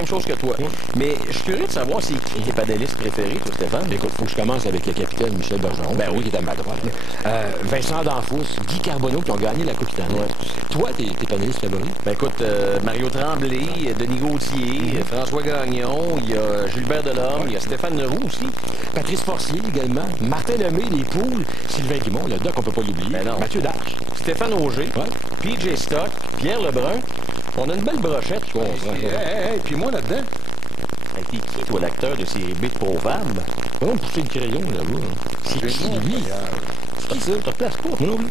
même chose que toi. Mais je suis curieux de savoir c'est qui tes panélistes préférés, toi, Stéphane? Écoute, faut que je commence avec le capitaine Michel Bergeron. Ben oui, qui est à ma droite. Vincent Danfous, Guy Carbonneau, qui ont gagné la Coupe Stanley. Toi, tes panélistes favoris? Ben écoute, Mario Tremblay, Denis Gauthier, François Gagnon, il y a Gilbert Delorme, il y a Stéphane Leroux aussi. Patrice Forcier également. Martin Lemay, les poules. Sylvain Guimond, le doc, on peut pas l'oublier. Ben non. Mathieu Darche. Stéphane Auger, PJ Stock, Pierre Lebrun. On a une belle brochette, je comprends. Puis moi là-dedans. Hey, t'es qui, toi, l'acteur de série B de Pro-Fab? On va pousser le crayon là-bas. C'est qui, lui? C'est qui ça? Tu te replaces pas? Non, oui.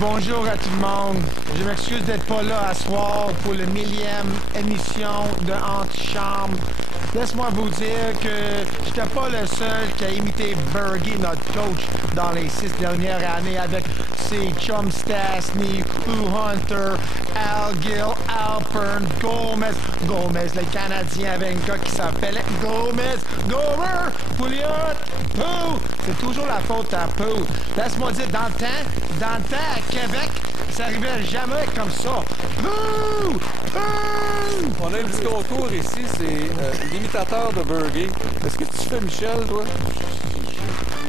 Bonjour à tout le monde. Je m'excuse d'être pas là à soir pour le 1000e émission de Antichambre. Laisse-moi vous dire que j'étais pas le seul qui a imité Bergie, notre coach, dans les 6 dernières années avec ses chums Stastny, Lou Hunter, Al Gill, Alpern, Gomez, le Canadien avec un gars qui s'appelle Gomer, Pouliot, Pou. C'est toujours la faute à Pou. Laisse-moi dire, dans le temps, à Québec, ça arrivait jamais comme ça. Pou! Pou! On a un petit concours ici, c'est l'imitateur de Bergie. Est-ce que tu fais Michel, toi?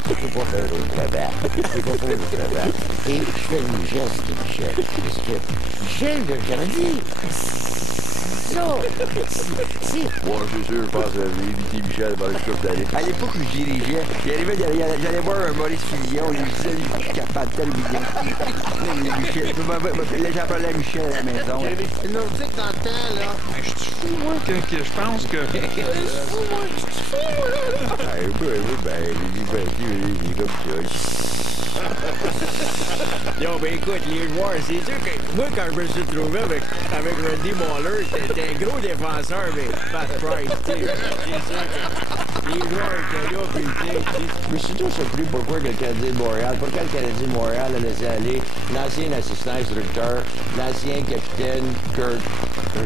Je peux pas faire le travail. Et je fais le geste de Michel. Parce que Michel, j'avais dit, ça, c'est... Moi, c'est sûr, je pense que j'ai évité Michel pendant une couple d'années. À l'époque où je dirigeais, j'allais voir un Maurice Fillon, il me disait, je suis capable de terminer. Michel, là, j'appelais Michel à la maison. Le Nordique, dans le temps, là... Mais je suis fou, moi, que je pense que... Je suis fou, moi, Il est comme ça. Non, ben écoute, les joueurs, c'est sûr que moi, quand je me suis trouvé avec Randy Moller, c'était un gros défenseur, mais Pat Price, tu sais. C'est sûr que les joueurs étaient là, puis tu sais. Je me suis toujours surpris pourquoi le Canadien de Montréal, pourquoi le Canadien de Montréal a laissé aller l'ancien assistant instructeur, l'ancien capitaine Kirk.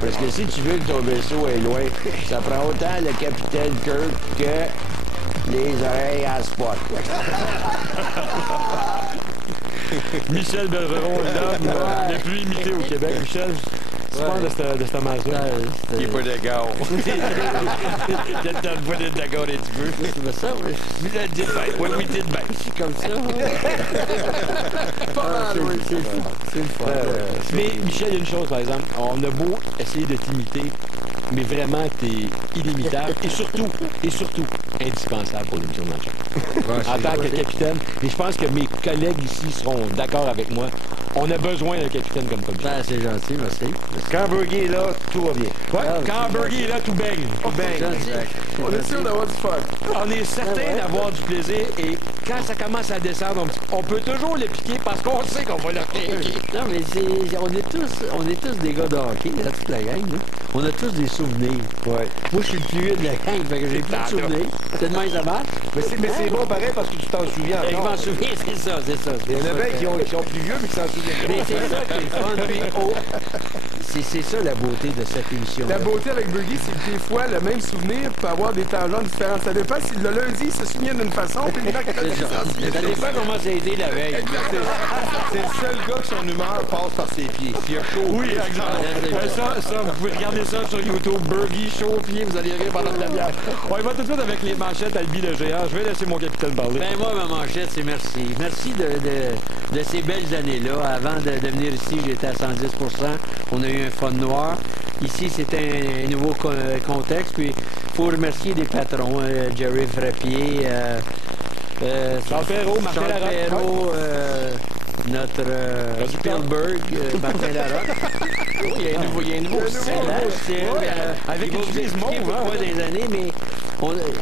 Parce que si tu veux que ton vaisseau est loin, ça prend autant le capitaine Kirk que les oreilles à spot. Michel Bergeron, l'homme le plus imité au Québec. Michel, tu parles de cette masse-là? Il est pas d'accord. Je te donne pas d'être d'accord un petit peu. C'est ça, oui. Mais là, dis bien, oui, t'es de bien. C'est comme ça. C'est le fun. Mais Michel, il y a une chose, par exemple. On a beau essayer de t'imiter, mais vraiment, t'es inimitable et surtout, indispensable pour l'émission de match. En tant que capitaine, et je pense que mes collègues ici seront d'accord avec moi, on a besoin d'un capitaine comme Michel. Ben, c'est gentil, merci. Quand Bergie est là, tout va bien. Quand Bergie est là, tout baigne. On est sûr d'avoir du fun. On est certain d'avoir du plaisir et quand ça commence à descendre, on peut toujours le piquer parce qu'on sait qu'on va le piquer. Non, mais on est tous des gars de hockey, là, toute la gang. Là. On a tous des souvenirs. Ouais. Moi, je suis le plus vieux de la gang, fait que j'ai plus de souvenirs. C'est de même ça marche. Mais c'est bon pareil parce que tu t'en souviens Je encore. m'en souviens, c'est ça. Il y en a bien qui sont plus vieux mais qui s'en souviennent. Mais c'est ça qui est le fun. Puis, c'est ça la beauté de cette émission. La beauté avec Bergie, c'est que des fois, le même souvenir peut avoir des tangentes différentes. Ça dépend si le lundi, il se souvient d'une façon, puis le mercredi, il s'en souvient Ça dépend comment ça a été la veille. C'est le seul gars que son humeur passe par ses pieds. S'il y a chaud. Oui, exactement. Ça, vous pouvez regarder ça sur YouTube, Bergie chaud au pied, vous allez rire pendant la bière. On y va tout de suite avec les manchettes Albi le géant. Je vais laisser mon capitaine parler. Ben moi, ma manchette, c'est merci. Merci de ces belles années-là. Avant de venir ici, j'étais à 110 %. On a eu un fun noir. Ici, c'était un nouveau contexte. Puis, il faut remercier des patrons. Jerry Frappier, Charles Perrault, Martin Larocque. Notre Spielberg, Martin Larocque. Il y a un nouveau style. Avec une chemise mauve, des années, mais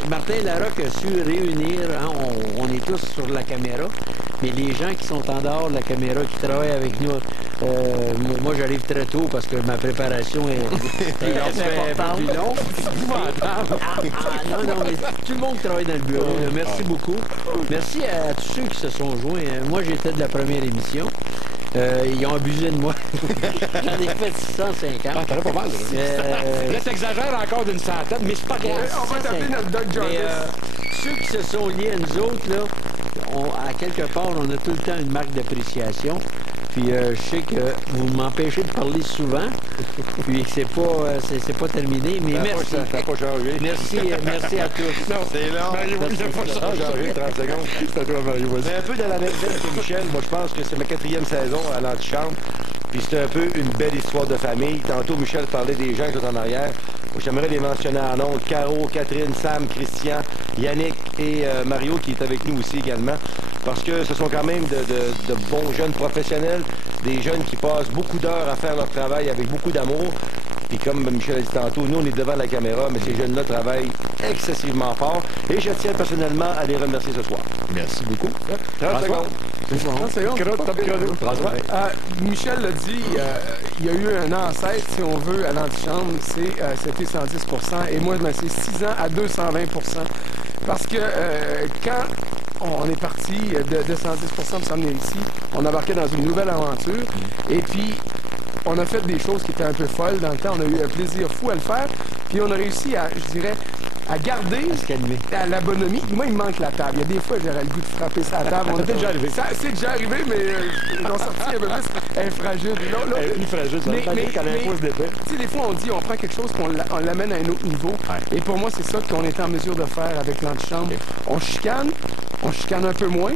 Martin Larocque a su réunir, hein, on est tous sur la caméra, mais les gens qui sont en dehors de la caméra, qui travaillent avec nous, moi j'arrive très tôt parce que ma préparation est plus longue. Non, mais tout le monde travaille dans le bureau. Merci beaucoup. Merci à tous ceux qui se sont joints. Moi j'étais de la première émission. Ils ont abusé de moi. J'en ai fait 650. Ah, t'aurais pas mal. Là, t'exagères encore d'une centaine, mais c'est pas grave. On va t'appeler notre Doug Jarvis. Ceux qui se sont liés à nous autres, là, à quelque part, on a tout le temps une marque d'appréciation. Puis je sais que vous m'empêchez de parler souvent. Puis c'est pas terminé, mais merci. Ça n'a pas changé. Merci à tous. Non, c'est long. Mario, il n'a pas changé. 30 secondes. C'est à toi, Mario, vas-y. Mais un peu dans la même veine que Michel, moi je pense que c'est ma 4e saison à l'antichambre. Puis c'est un peu une belle histoire de famille. Tantôt, Michel parlait des gens qui sont en arrière. J'aimerais les mentionner en nom. Caro, Catherine, Sam, Christian, Yannick et Mario qui est avec nous aussi également. Parce que ce sont quand même de bons jeunes professionnels, des jeunes qui passent beaucoup d'heures à faire leur travail avec beaucoup d'amour. Puis comme Michel a dit tantôt, nous on est devant la caméra, mais ces jeunes-là travaillent excessivement fort. Et je tiens personnellement à les remercier ce soir. Merci beaucoup. 30 secondes. 30 secondes. Michel l'a dit, il y a eu un ancêtre, si on veut, à l'antichambre, c'était 110 %. Et moi, c'est 6 ans à 220 %. Parce que quand on est parti de 110 % pour s'emmener ici, on embarquait dans une nouvelle aventure. Et puis, on a fait des choses qui étaient un peu folles dans le temps. On a eu un plaisir fou à le faire. Puis on a réussi à, je dirais, à garder à la bonhomie. Moi, il me manque la table. Il y a des fois, j'aurais le goût de frapper sa table. C'est déjà arrivé. C'est déjà arrivé, mais ils l'ont sorti un peu plus. Elle est fragile. Elle est plus fragile, ça veut pas dire qu'elle a un pouce d'épais. Tu sais, des fois, on dit, on prend quelque chose, qu'on l'amène à un autre niveau. Ouais. Et pour moi, c'est ça qu'on est en mesure de faire avec l'antichambre. Okay. On chicane un peu moins.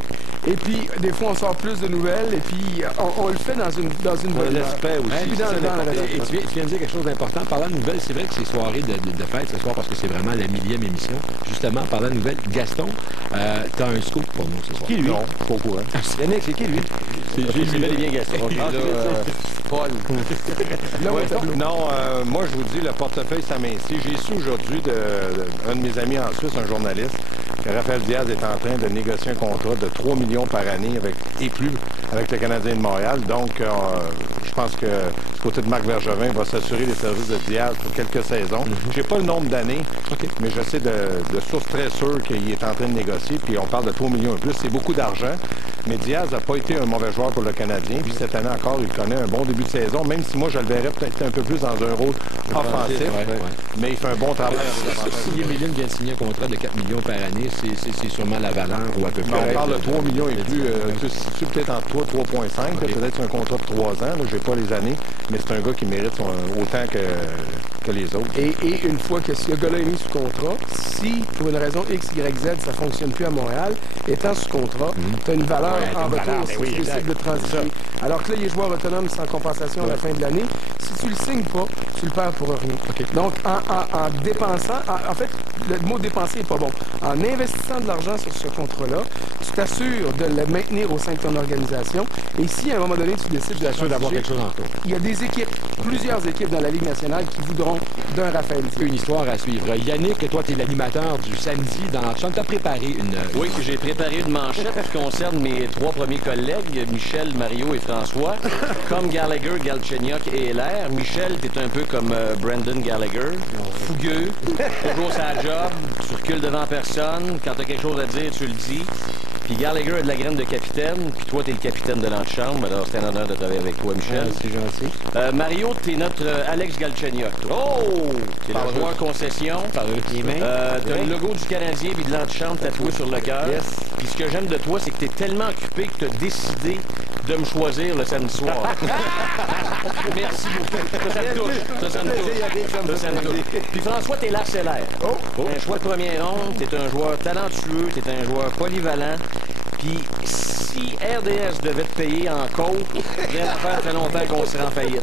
Et puis, des fois, on sort plus de nouvelles. Et puis, on le fait dans une bonne respect aussi. Et tu viens de dire quelque chose d'important. Parlant de nouvelles, c'est vrai que c'est soirée de fête ce soir parce que c'est vraiment la 1000e émission. Justement, parlant de nouvelles, Gaston, t'as un scoop pour nous ce soir. Qui, lui? Non, pas au courant. Yannick, c'est qui, lui? C'est bel et bien Gaston. Paul. Non, moi, je vous dis, le portefeuille s'amincit. J'ai su aujourd'hui d'un de mes amis en Suisse, un journaliste, que Raphaël Diaz est en train de négocier un contrat de 3 millions par année et plus avec le Canadien de Montréal. Donc, je pense que du côté de Marc Bergevin va s'assurer les services de Diaz pour quelques saisons. Je n'ai pas le nombre d'années, mais je sais de sources très sûres qu'il est en train de négocier. Puis on parle de 3 millions et plus. C'est beaucoup d'argent. Mais Diaz n'a pas été un mauvais joueur pour le Canadien. Puis cette année encore, il connaît un bon début de saison, même si moi, je le verrais peut-être un peu plus dans un rôle offensif. Mais il fait un bon travail. Si Emeline vient de signer un contrat de 4 millions par année, c'est sûrement la valeur ou à peu près. On parle de 3 millions et plus. Tu situes peut-être entre 3 et 3,5. Peut-être un contrat de 3 ans. Je n'ai pas les années. Mais c'est un gars qui mérite autant que les autres. Et une fois que ce gars-là est mis sous contrat, si pour une raison X, Y, Z, ça ne fonctionne plus à Montréal, étant sous contrat, tu as une valeur en retour, c'est possible de transiger. Alors que là, il est joueur autonome sans compensation à la fin de l'année. Si tu le signes pas, tu le perds pour rien. Donc, en dépensant, en fait, le mot dépenser n'est pas bon. En investissant de l'argent sur ce contrat-là, tu t'assures de le maintenir au sein de ton organisation. Et si à un moment donné, tu décides d'avoir quelque chose en cours. Il y a des équipes, plusieurs équipes dans la Ligue nationale qui voudront d'un Raphaël Diaz. Une histoire à suivre. Yannick, toi, tu es l'animateur du samedi dans l'antichambre. Tu as préparé une... Oui, j'ai préparé une manchette qui concerne mes 3 premiers collègues, Michel, Mario et François. Comme Gallagher, Galchenyuk et Hilaire. Michel, t'es un peu comme Brendan Gallagher. Fougueux, toujours sa job, tu recules devant personne. Quand t'as quelque chose à dire, tu le dis. Puis Gallagher a de la graine de capitaine, puis toi, t'es le capitaine de l'antichambre. Alors, c'est un honneur de travailler avec toi, Michel. C'est gentil. Mario, t'es notre Alex Galchenyuk. Oh! T'es le joueur concession. T'as le logo du Canadien puis de l'antichambre tatoué sur le cœur. Yes. Puis ce que j'aime de toi, c'est que t'es tellement occupé que t'as décidé de me choisir le samedi soir. Merci beaucoup. Ça me touche. Ça me touche. Puis François, t'es l'arcellaire. Un choix de première ronde, t'es un joueur talentueux, t'es un joueur polyvalent. Puis si RDS devait te payer en côte, rien à faire, très longtemps qu'on serait en faillite.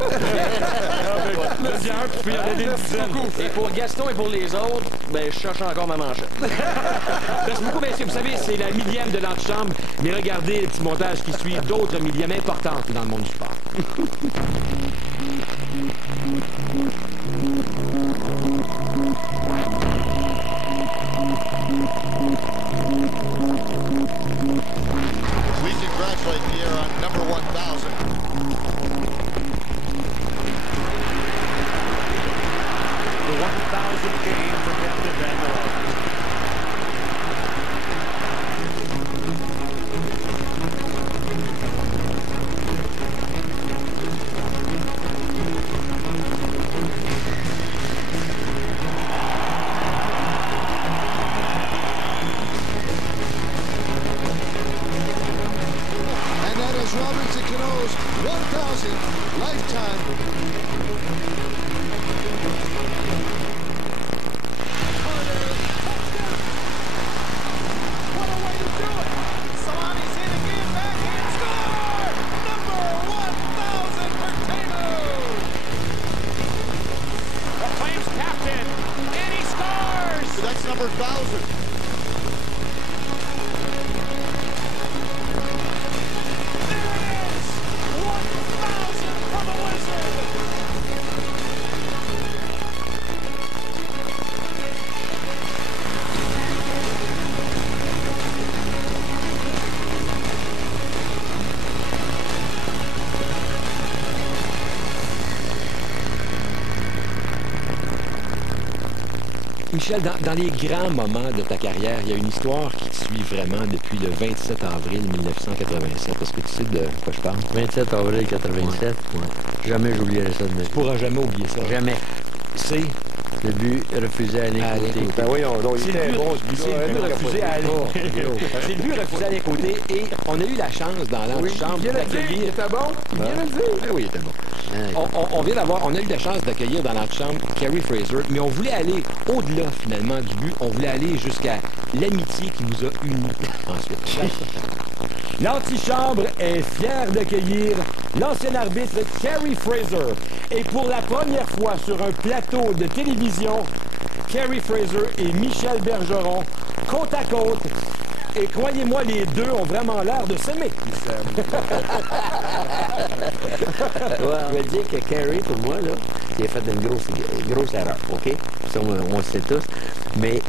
Et pour Gaston et pour les autres, ben, je cherche encore ma manchette. Merci beaucoup, messieurs. Vous savez, c'est la 1000e de l'antichambre. Mais regardez les petits montages qui suivent d'autres 1000e importantes dans le monde du sport. Michel, dans les grands moments de ta carrière, il y a une histoire qui te suit vraiment depuis le 27 avril 1987. Est-ce que tu sais de quoi je parle? 27 avril 87. Ouais. Jamais j'oublierai ça de ma vie. Tu pourras jamais oublier ça. Jamais. C'est le but refusé à Alain Côté. Ben voyons, donc, il était bon, ce c'est le but refusé à Alain Côté. C'est le but refusé à Alain Côté. Et on a eu la chance dans l'antichambre d'accueillir... Il était bon? Il vient de le dire. Ben oui, il était bon. On a eu la chance d'accueillir dans l'antichambre Kerry Fraser, mais on voulait aller au-delà, finalement, du but. On voulait aller jusqu'à l'amitié qui nous a unis ensuite. L'antichambre est fière d'accueillir l'ancien arbitre Kerry Fraser. Et pour la première fois sur un plateau de télévision, Kerry Fraser et Michel Bergeron, côte à côte. Et croyez-moi, les deux ont vraiment l'air de s'aimer. Je veux dire que Kerry, pour moi, là, il a fait une grosse erreur, OK? Ça, on le sait tous. Mais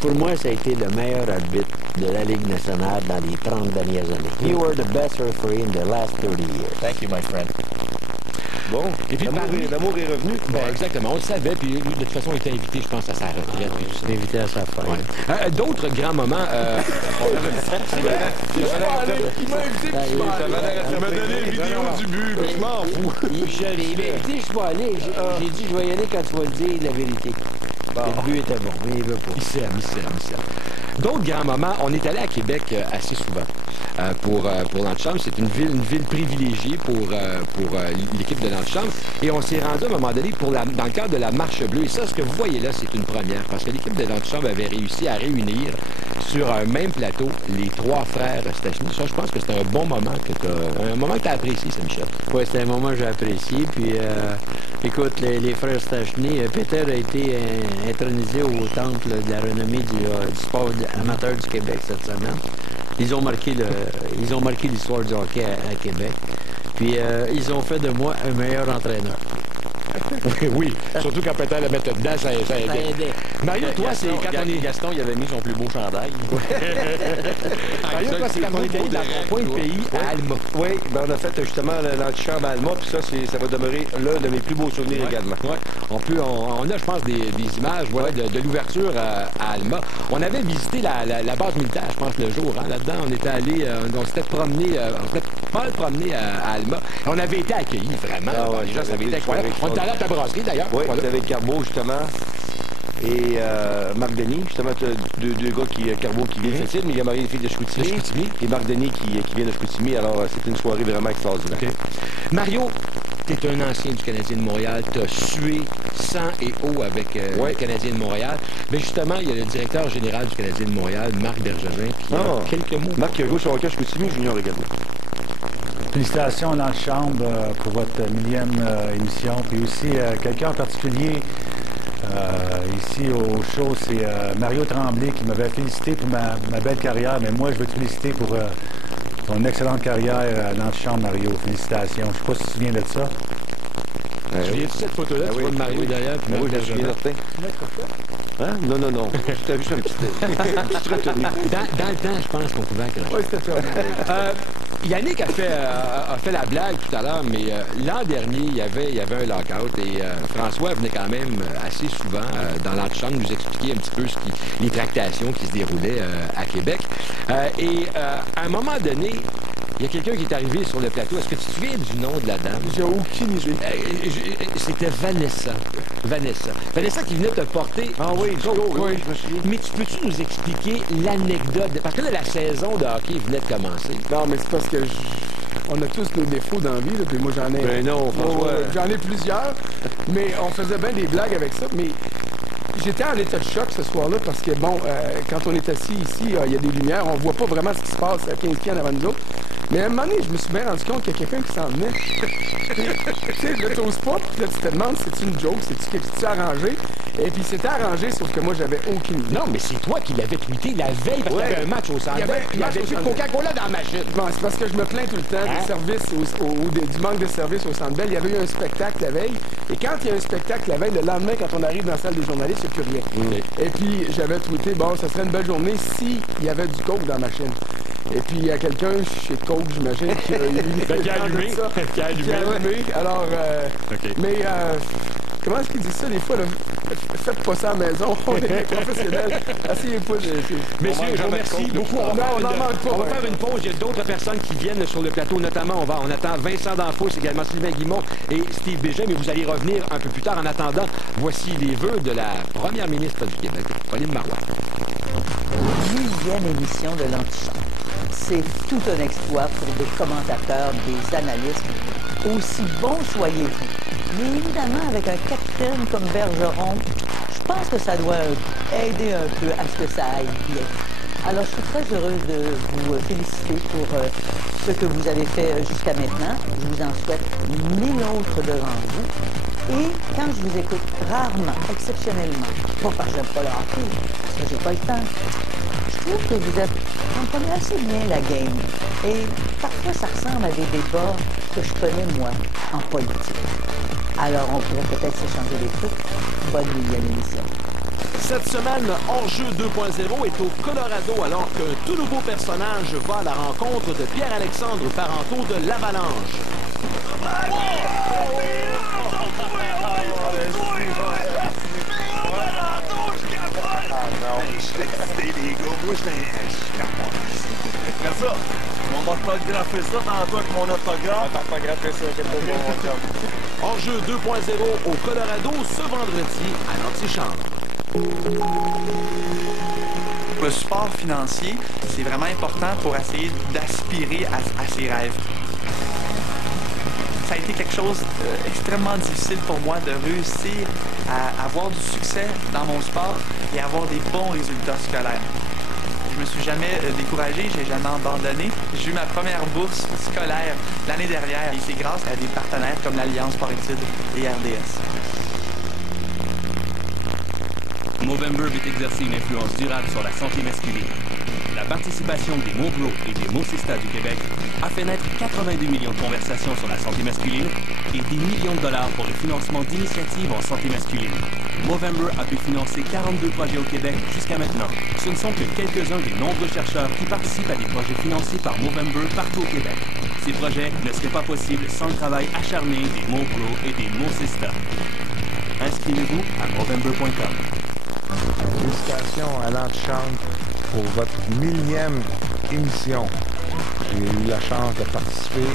pour moi, ça a été le meilleur arbitre de la Ligue nationale dans les 30 dernières années. You were the best referee in the last 30 years. Thank you, my friend. Bon, et puis l'amour est revenu. Bon, exactement, on le savait, puis de toute façon, il était invité, je pense, à sa retraite. Invité à sa fête. Ouais. D'autres grands moments... Il m'a invité, puis Ça m'a donné une vidéo du but, mais je m'en fous. Michel, il m'a invité, je suis pas allé. J'ai dit, je vais y aller quand tu vas le dire la vérité. Le but était bon, mais il veut pas. Il s'aime. D'autres grands moments, on est allé à Québec assez souvent pour l'antichambre. C'est une ville privilégiée pour l'équipe de l'antichambre. Et on s'est rendu à un moment donné dans le cadre de la marche bleue. Et ça, ce que vous voyez là, c'est une première. Parce que l'équipe de l'antichambre avait réussi à réunir sur un même plateau les trois frères Stachny. Ça, je pense que c'était un bon moment que tu as apprécié, ça, Michel. Oui, c'était un moment que j'ai apprécié. Puis, écoute, les frères Stachny, Peter a été intronisé au temple de la renommée du sport amateur du Québec cette semaine. Ils ont marqué l'histoire du hockey à Québec. Puis ils ont fait de moi un meilleur entraîneur. Oui, surtout quand Peter le mettait dedans, ça aidait. Mario, toi, c'est quand on est... Gaston, il avait mis son plus beau chandail. Mario, toi, c'est quand on est allé dans un coin de pays à Alma. Oui, ben on a fait justement l'antichambre à Alma, puis ça va demeurer l'un de mes plus beaux souvenirs également. Ouais. On a, je pense, des images de l'ouverture à Alma. On avait visité la base militaire, je pense, le jour. Là-dedans, on était allé, on s'était promené, pas promené à Alma. On avait été accueillis, vraiment. Les gens, ça avait été incroyable. On était allé à ta brasserie, d'ailleurs. Oui, on était avec Carbeau, justement. Et Marc Denis, justement, deux gars Carbeau qui vient de Sept-Îles, mais il a marié une fille de Chicoutimi. Et Marc Denis qui vient de Chicoutimi. Alors, c'était une soirée vraiment extraordinaire. Okay. Mario, tu es un ancien du Canadien de Montréal. Tu as sué sang et eau avec le Canadien de Montréal. Mais justement, il y a le directeur général du Canadien de Montréal, Marc Bergevin, qui a quelques mots. Marc qui a joué sur hockey à Chicoutimi junior également. Félicitations dans le chambre pour votre millième émission. Puis aussi, quelqu'un en particulier ici au show, c'est Mario Tremblay qui m'avait félicité pour ma belle carrière. Mais moi, je veux te féliciter pour ton excellente carrière dans le chambre, Mario. Félicitations. Je ne sais pas si tu te souviens de ça. Tu viens de cette photo-là, tu vois de Mario derrière, puis Mario Bergevin. Hein? Non. Je t'ai vu sur une petite retenue. Dans le temps, je pense qu'on pouvait accrocher. Oui, c'était ça. Yannick a fait la blague tout à l'heure, mais l'an dernier, il y avait un lockout et François venait quand même assez souvent dans l'antichambre nous expliquer un petit peu les tractations qui se déroulaient à Québec. Et à un moment donné, il y a quelqu'un qui est arrivé sur le plateau. Est-ce que tu te souviens du nom de la dame? J'ai aucune idée. C'était Vanessa. Vanessa qui venait te porter... Ah oui, oui, je me souviens. Mais peux-tu nous expliquer l'anecdote? Parce que là, la saison de hockey venait de commencer. Non, mais c'est parce que on a tous nos défauts dans la vie, là, puis moi j'en ai... Ben non, François. J'en ai plusieurs, mais on faisait bien des blagues avec ça, mais... J'étais en état de choc ce soir-là parce que, bon, quand on est assis ici, il y a des lumières, on voit pas vraiment ce qui se passe à 15 pieds en avant de nous autres. Mais à un moment donné, je me suis bien rendu compte qu'il y a quelqu'un qui s'en venait. Tu sais, là, t'oses pas, puis là, tu te demandes, c'est-tu une joke, c'est-tu arrangé? Et puis, c'était arrangé, sauf que moi, j'avais aucune idée. Non, mais c'est toi qui l'avais tweeté la veille parce qu'il y avait un match au Centre Bell. Il y avait du Coca-Cola dans la machine. Bon, c'est parce que je me plains tout le temps des services du manque de service au Centre Bell. Il y avait eu un spectacle la veille. Et quand il y a un spectacle la veille, le lendemain, quand on arrive dans la salle des journalistes, il n'y a plus rien. Et puis, j'avais tweeté, bon, ça serait une belle journée s'il y avait du coke dans la machine. Et puis, il y a quelqu'un chez Coke, j'imagine, qui a eu qui a allumé. Alors, mais comment est-ce qu'ils disent ça des fois, là? Faites pas ça à la maison, on est des professionnels. Essayez pas de... Messieurs, je vous remercie beaucoup. On va faire une pause. Il y a d'autres personnes qui viennent sur le plateau, notamment on attend Vincent D'Anfos, également Sylvain Guimont et Steve Bégin, mais vous allez revenir un peu plus tard. En attendant, voici les vœux de la première ministre du Québec, Pauline Marois. 10e émission de l'Antichambre. C'est tout un exploit pour des commentateurs, des analystes. Aussi bons soyez-vous. Mais évidemment, avec un capitaine comme Bergeron, je pense que ça doit aider un peu à ce que ça aille bien. Alors, je suis très heureuse de vous féliciter pour ce que vous avez fait jusqu'à maintenant. Je vous en souhaite 1000 autres devant vous. Et quand je vous écoute rarement, exceptionnellement, pas parce que j'aime pas le hockey, parce que j'ai pas le temps, je trouve que vous comprenez assez bien la game. Et parfois, ça ressemble à des débats que je connais, moi, en politique. Alors, on pourrait peut-être s'échanger des trucs. Bonne 10e émission. Cette semaine, Hors-jeu 2.0 est au Colorado alors qu'un tout nouveau personnage va à la rencontre de Pierre-Alexandre Parenteau de l'Avalanche. Regarde ça, on va orthographer ça tantôt avec mon autographe. Orthographer ça, c'est pas mon job. Hors-jeu 2.0 au Colorado ce vendredi à l'Antichambre. Le support financier, c'est vraiment important pour essayer d'aspirer à ses rêves. Ça a été quelque chose d'extrêmement difficile pour moi de réussir à avoir du succès dans mon sport et avoir des bons résultats scolaires. Je me suis jamais découragé, j'ai jamais abandonné. J'ai eu ma première bourse scolaire l'année dernière et c'est grâce à des partenaires comme l'Alliance Sport-Études et RDS. Movember veut exercer une influence durable sur la santé masculine. La participation des Movebro et des Mosista du Québec a fait naître 82 millions de conversations sur la santé masculine et des millions de dollars pour le financement d'initiatives en santé masculine. Movember a pu financer 42 projets au Québec jusqu'à maintenant. Ce ne sont que quelques-uns des nombreux chercheurs qui participent à des projets financés par Movember partout au Québec. Ces projets ne seraient pas possibles sans le travail acharné des Movebro et des Mosista. Inscrivez-vous à movember.com. Félicitations à l'Antichambre pour votre 1000e émission. J'ai eu la chance de participer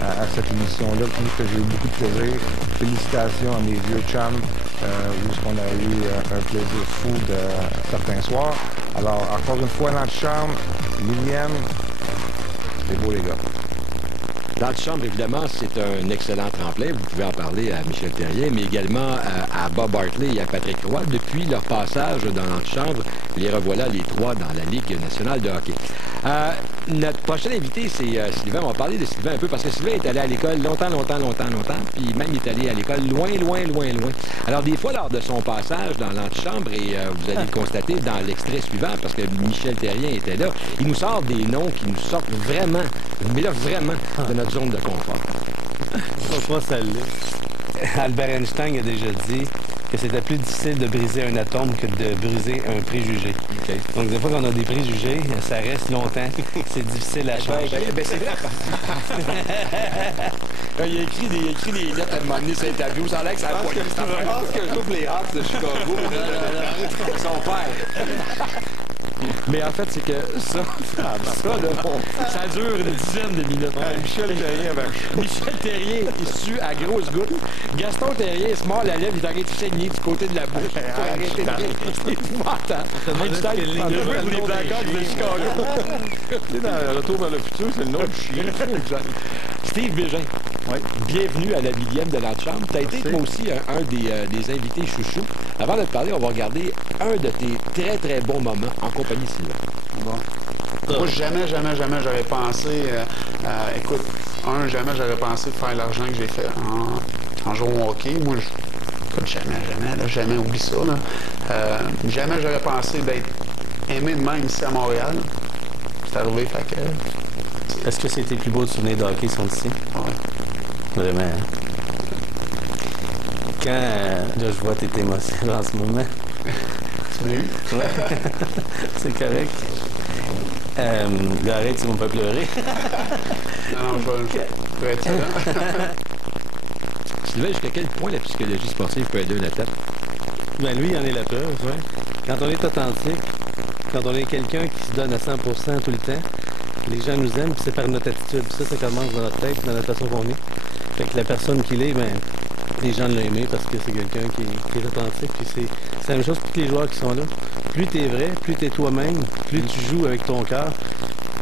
à cette émission-là, que j'ai eu beaucoup de plaisir. Félicitations à mes vieux chums, où on a eu un plaisir fou de certains soirs. Alors, encore une fois, l'Antichambre, 1000e, c'est beau les gars. L'Antichambre, évidemment, c'est un excellent tremplin. Vous pouvez en parler à Michel Therrien, mais également à Bob Hartley et à Patrick Roy. Depuis leur passage dans l'Antichambre, les revoilà les trois dans la Ligue nationale de hockey. Notre prochain invité, c'est Sylvain. On va parler de Sylvain un peu, parce que Sylvain est allé à l'école longtemps, puis même il est allé à l'école loin. Alors, des fois, lors de son passage dans l'Antichambre, et vous allez le constater dans l'extrait suivant, parce que Michel Therrien était là, il nous sort des noms qui nous sortent vraiment, mais là, vraiment, de notre zone de confort. Pas celle-là. Albert Einstein a déjà dit que c'était plus difficile de briser un atome que de briser un préjugé. Okay. Donc, des fois qu'on a des préjugés, ça reste longtemps. C'est difficile à changer. C'est vrai. Il a écrit des lettres à demander sur l'interview. Ça a l'air que ça a poigné. Je pense que je trouve les Hawks de Chicago. Son père. Mais en fait, c'est que ça dure une dizaine de minutes. Michel Therrien est su à grosses gouttes. Gaston Therrien se mord la lèvre, il est en train de saigner du côté de la bouche. C'est épouvantable. Einstein, il a joué pour les Blackhawks de Chicago. Tu sais, dans Retour vers le futur, c'est le nom du chien. Steve Bégin. Oui. Bienvenue à la 10e de l'Antichambre. Tu as été, toi aussi, un des invités chouchous. Avant de te parler, on va regarder un de tes très, très bons moments en compagnie de Sylvain. Bon. Moi, jamais j'aurais pensé... écoute, jamais j'aurais pensé faire l'argent que j'ai fait en jouant au hockey. Moi, jamais, oublie ça. Jamais j'aurais pensé d'être aimé de même ici à Montréal. C'est arrivé, fait que... Est-ce que c'est tes plus beaux souvenirs de hockey sont ici? Oui. Vraiment. Quand là, je vois tes émotions en ce moment. Tu m'as eu? Ouais. C'est correct. Arrête, tu vas pas pleurer. Non, je vais être Sylvain, jusqu'à quel point la psychologie sportive peut aider un athlète? Ben lui, il en est la preuve, ouais. Quand on est authentique, quand on est quelqu'un qui se donne à 100% tout le temps, les gens nous aiment, puis c'est par notre attitude. Puis ça commence dans notre tête, dans la façon qu'on est. Fait que la personne qu'il est, ben, les gens l'ont aimé parce que c'est quelqu'un qui est authentique. Puis c'est la même chose pour tous les joueurs qui sont là. Plus tu es vrai, plus tu es toi-même, plus tu joues avec ton cœur,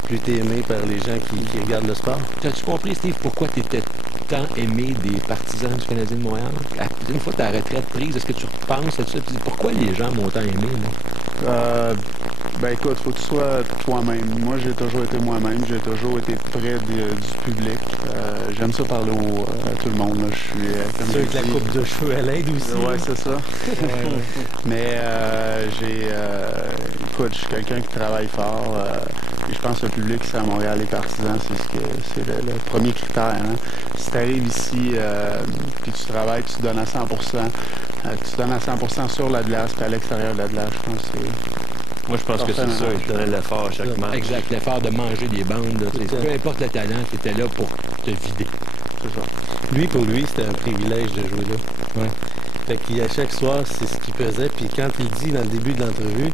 plus tu es aimé par les gens qui regardent le sport. As-tu compris, Steve, pourquoi tu étais tant aimé des partisans du Canadien de Montréal? Une fois ta retraite prise, est-ce que tu repenses à ça? Pourquoi les gens m'ont tant aimé? Ben écoute, faut que tu sois toi-même. Moi, j'ai toujours été moi-même. J'ai toujours été près du public. J'aime ça parler à tout le monde. Là. Je suis comme c'est avec la coupe de cheveux à l'aide aussi. Ouais, c'est ça. Mais écoute, je suis quelqu'un qui travaille fort. Et je pense que le public ici à Montréal, les partisans, c'est le premier critère. Hein. Si tu arrives ici, puis tu travailles, tu donnes à 100%. Tu donnes à 100% sur la glace, puis à l'extérieur de la glace, je pense que c'est... Moi, je pense que c'est ça. Il donnait l'effort à chaque match. Exact, l'effort de manger des bandes. Peu importe le talent, tu étais là pour te vider. C'est ça. Lui, pour lui, c'était un privilège de jouer là. Ouais. Fait qu'à chaque soir, c'est ce qu'il faisait. Puis quand il dit dans le début de l'entrevue,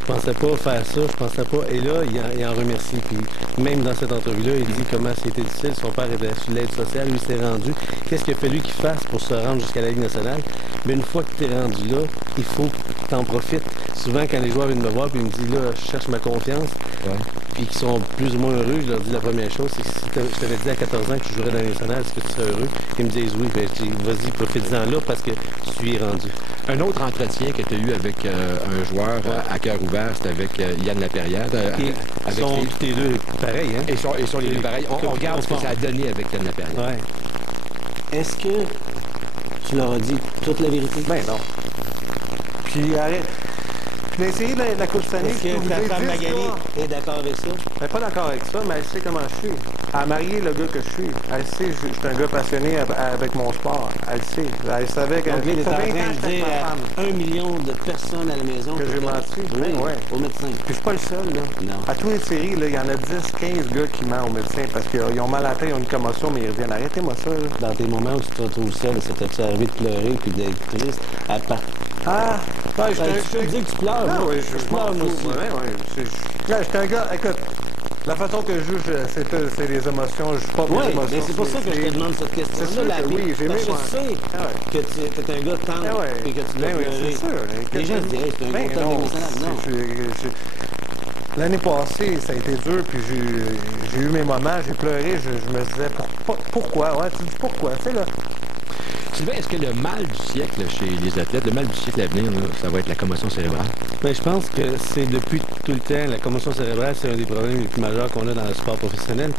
je pensais pas faire ça, je pensais pas. Et là, il en remercie. Puis même dans cette entrevue-là, il dit comment c'était difficile. Son père était sur l'aide sociale, lui s'est rendu. Qu'est-ce qu'il a fallu qu'il fasse pour se rendre jusqu'à la Ligue nationale? Mais une fois que tu es rendu là, il faut que tu en profites. Souvent, quand les joueurs viennent me voir et me disent là, je cherche ma confiance, puis qu'ils sont plus ou moins heureux, je leur dis la première chose, c'est que si je t'avais dit à 14 ans que tu jouerais dans la Ligue nationale, est-ce que tu serais heureux? Ils me disent oui, ben, vas-y, profite-en là parce que tu y es rendu. Un autre entretien que tu as eu avec un joueur à cœur ouvert, c'était avec Yann Laperrière. Ils sont tous les deux pareils, hein? Ils sont les deux pareils. On regarde ce que ça a donné avec Yann Laperrière. Ouais. Est-ce que tu leur as dit toute la vérité? Ben non. Puis arrête. Puis dans la série de la Coupe Stanley, est-ce que ta femme Magali est d'accord avec ça? Elle n'est pas d'accord avec ça, mais elle sait comment je suis. Elle a marié le gars que je suis. Elle sait que je suis un gars passionné avec mon sport. Elle sait. Elle savait que... Donc, il est en train de dire à 1 million de personnes à la maison que j'ai menti. Oui, au médecin. Puis je suis pas le seul, là. Non. À tous les séries, il y en a 10, 15 gars qui mentent au médecin parce qu'ils ont mal à la tête, ils ont une commotion, mais ils reviennent. Arrêtez-moi ça, là. Dans tes moments où tu te retrouves seul, ça t'est arrivé de pleurer puis d'être triste à part... Ah! Ben, je te dis que tu pleures. Non, oui, je pleure, moi aussi. J'étais un gars, écoute, la façon que je joue, c'est les émotions, je suis pas mes émotions. Mais c'est pour ça que je te demande cette question. C'est ça, oui, j'ai parce que je sais que tu es un gars tendre et que tu dois pleurer. C'est sûr. Les gens se diraient, c'est un gars tendre émotionnel. L'année passée, ça a été dur, puis j'ai eu mes moments, j'ai pleuré, je me disais, pourquoi? Ouais, tu dis pourquoi, tu sais, là. Sylvain, est-ce que le mal du siècle chez les athlètes, le mal du siècle à venir, là, ça va être la commotion cérébrale? Bien, je pense que c'est depuis tout le temps, la commotion cérébrale, c'est un des problèmes les plus majeurs qu'on a dans le sport professionnel,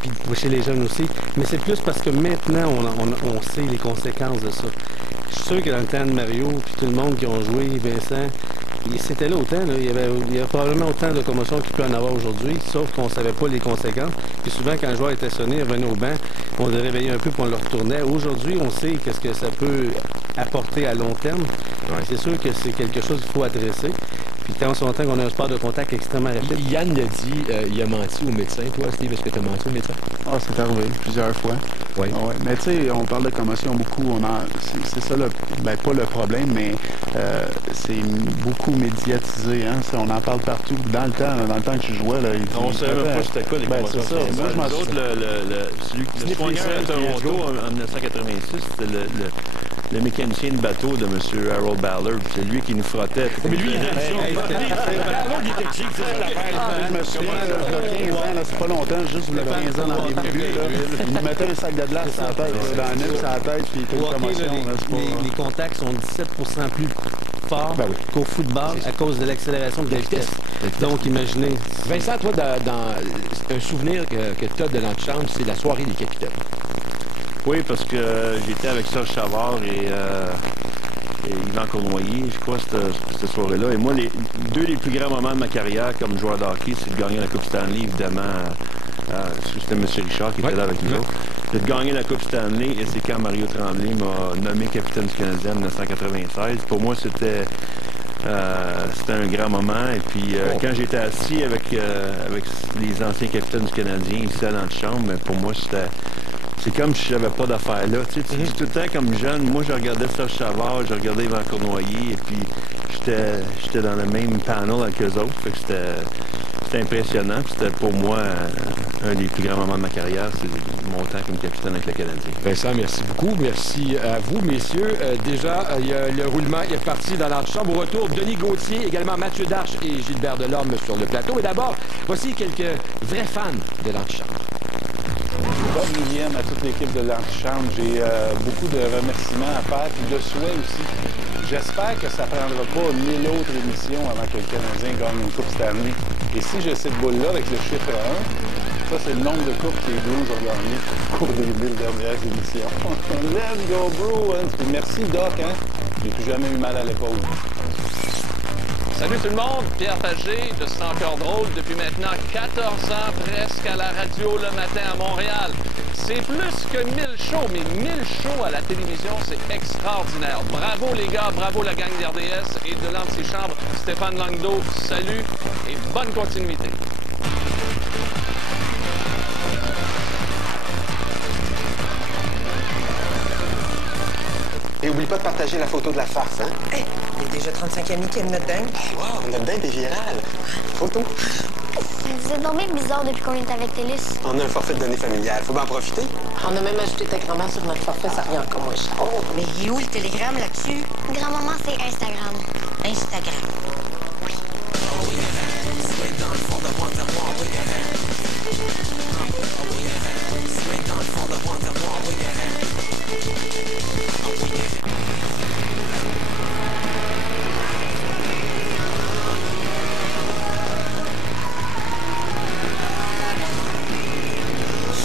puis chez les jeunes aussi. Mais c'est plus parce que maintenant, on sait les conséquences de ça. Je suis sûr que dans le temps de Mario, puis tout le monde qui ont joué, Vincent, c'était là autant. Là. Il y avait probablement autant de commotions qu'il peut en avoir aujourd'hui, sauf qu'on ne savait pas les conséquences. Puis souvent, quand le joueur était sonné, il revenait au banc, on le réveillait un peu puis on le retournait. Aujourd'hui, on sait qu'est-ce que ça peut apporter à long terme. Ouais. C'est sûr que c'est quelque chose qu'il faut adresser. Puis quand on s'entend qu'on a un sport de contact extrêmement rapide. Yann l'a dit, il a menti au médecin. Toi, Steve, est-ce que tu as menti au médecin? Ah, c'est arrivé plusieurs fois. Oui. Ah ouais. Mais tu sais, on parle de commotion beaucoup. C'est ça, pas le problème, mais c'est beaucoup médiatisé. Hein? On en parle partout. Dans le temps que je jouais, là, on ne savait même pas c'était quoi les commotions. C'est ça. Moi, je m'en souviens. Le soigneur à Toronto en 1986, c'était le mécanicien de bateau de M. Harold Ballard. C'est lui qui nous frottait. Mais lui, il était cheap, c'est ça l'affaire. Je me souviens, il y a 15 ans, c'est pas longtemps, juste 15 ans dans les débuts. Il nous mettait un sac de glace sur la tête, dans la nuque, sur la tête, puis il était une commotion. Les contacts sont 17% plus forts qu'au football à cause de l'accélération de la vitesse. Donc, imaginez. Vincent, toi, dans un souvenir que tu as de l'antichambre, c'est la soirée des capitaines. Oui, parce que j'étais avec Serge Chavard et Yvan Cournoyer, je crois, cette soirée-là. Et moi, les deux des plus grands moments de ma carrière comme joueur de hockey, c'est de gagner la Coupe Stanley, évidemment. C'était M. Richard qui était là avec nous autres. C'est de gagner la Coupe Stanley, et c'est quand Mario Tremblay m'a nommé capitaine du Canadien en 1996. Pour moi, c'était un grand moment. Et puis, quand j'étais assis avec les anciens capitaines du Canadien ici à l'antichambre, pour moi, c'est comme si j'avais pas d'affaires là. Tu sais, tu dis tout le temps comme jeune, moi je regardais Serge Savard, je regardais Yvan Cournoyer, et puis j'étais dans le même panel avec eux autres. Fait que c'était impressionnant. C'était pour moi un des plus grands moments de ma carrière, c'est mon temps comme capitaine avec le Canadien. Vincent, merci beaucoup. Merci à vous, messieurs. Déjà, le roulement est parti dans l'antichambre. Au retour, Denis Gauthier, également Mathieu Darche et Gilbert Delorme sur le plateau. Mais d'abord, voici quelques vrais fans de l'antichambre. Bonne millième à toute l'équipe de l'antichambre. J'ai beaucoup de remerciements à faire et de souhaits aussi. J'espère que ça ne prendra pas 1000 autres émissions avant que le Canadien gagne une Coupe Stanley. Et si j'ai cette boule-là avec le chiffre 1, ça c'est le nombre de coupes que les Blues ont gagné au cours des 1000 dernières émissions. Let's go Bruins! Et merci Doc, hein? J'ai plus jamais eu mal à l'épaule. Salut tout le monde, Pierre Pagé de C'est encore drôle depuis maintenant 14 ans presque à la radio le matin à Montréal. C'est plus que 1000 shows, mais 1000 shows à la télévision, c'est extraordinaire. Bravo les gars, bravo la gang d'RDS et de l'antichambre. Stéphane Langdo, salut et bonne continuité. Et oublie pas de partager la photo de la farce, hein? Hey, il est déjà 35e week-end, notre dingue. Wow, notre dingue est virale. Photo. Vous êtes tombé bizarre depuis qu'on est avec TELUS. On a un forfait de données familiales. Faut bien en profiter. On a même ajouté ta grand-mère sur notre forfait, ça revient encore moins cher. Oh, mais il est où le télégramme là-dessus? Grand-maman, c'est Instagram. Instagram.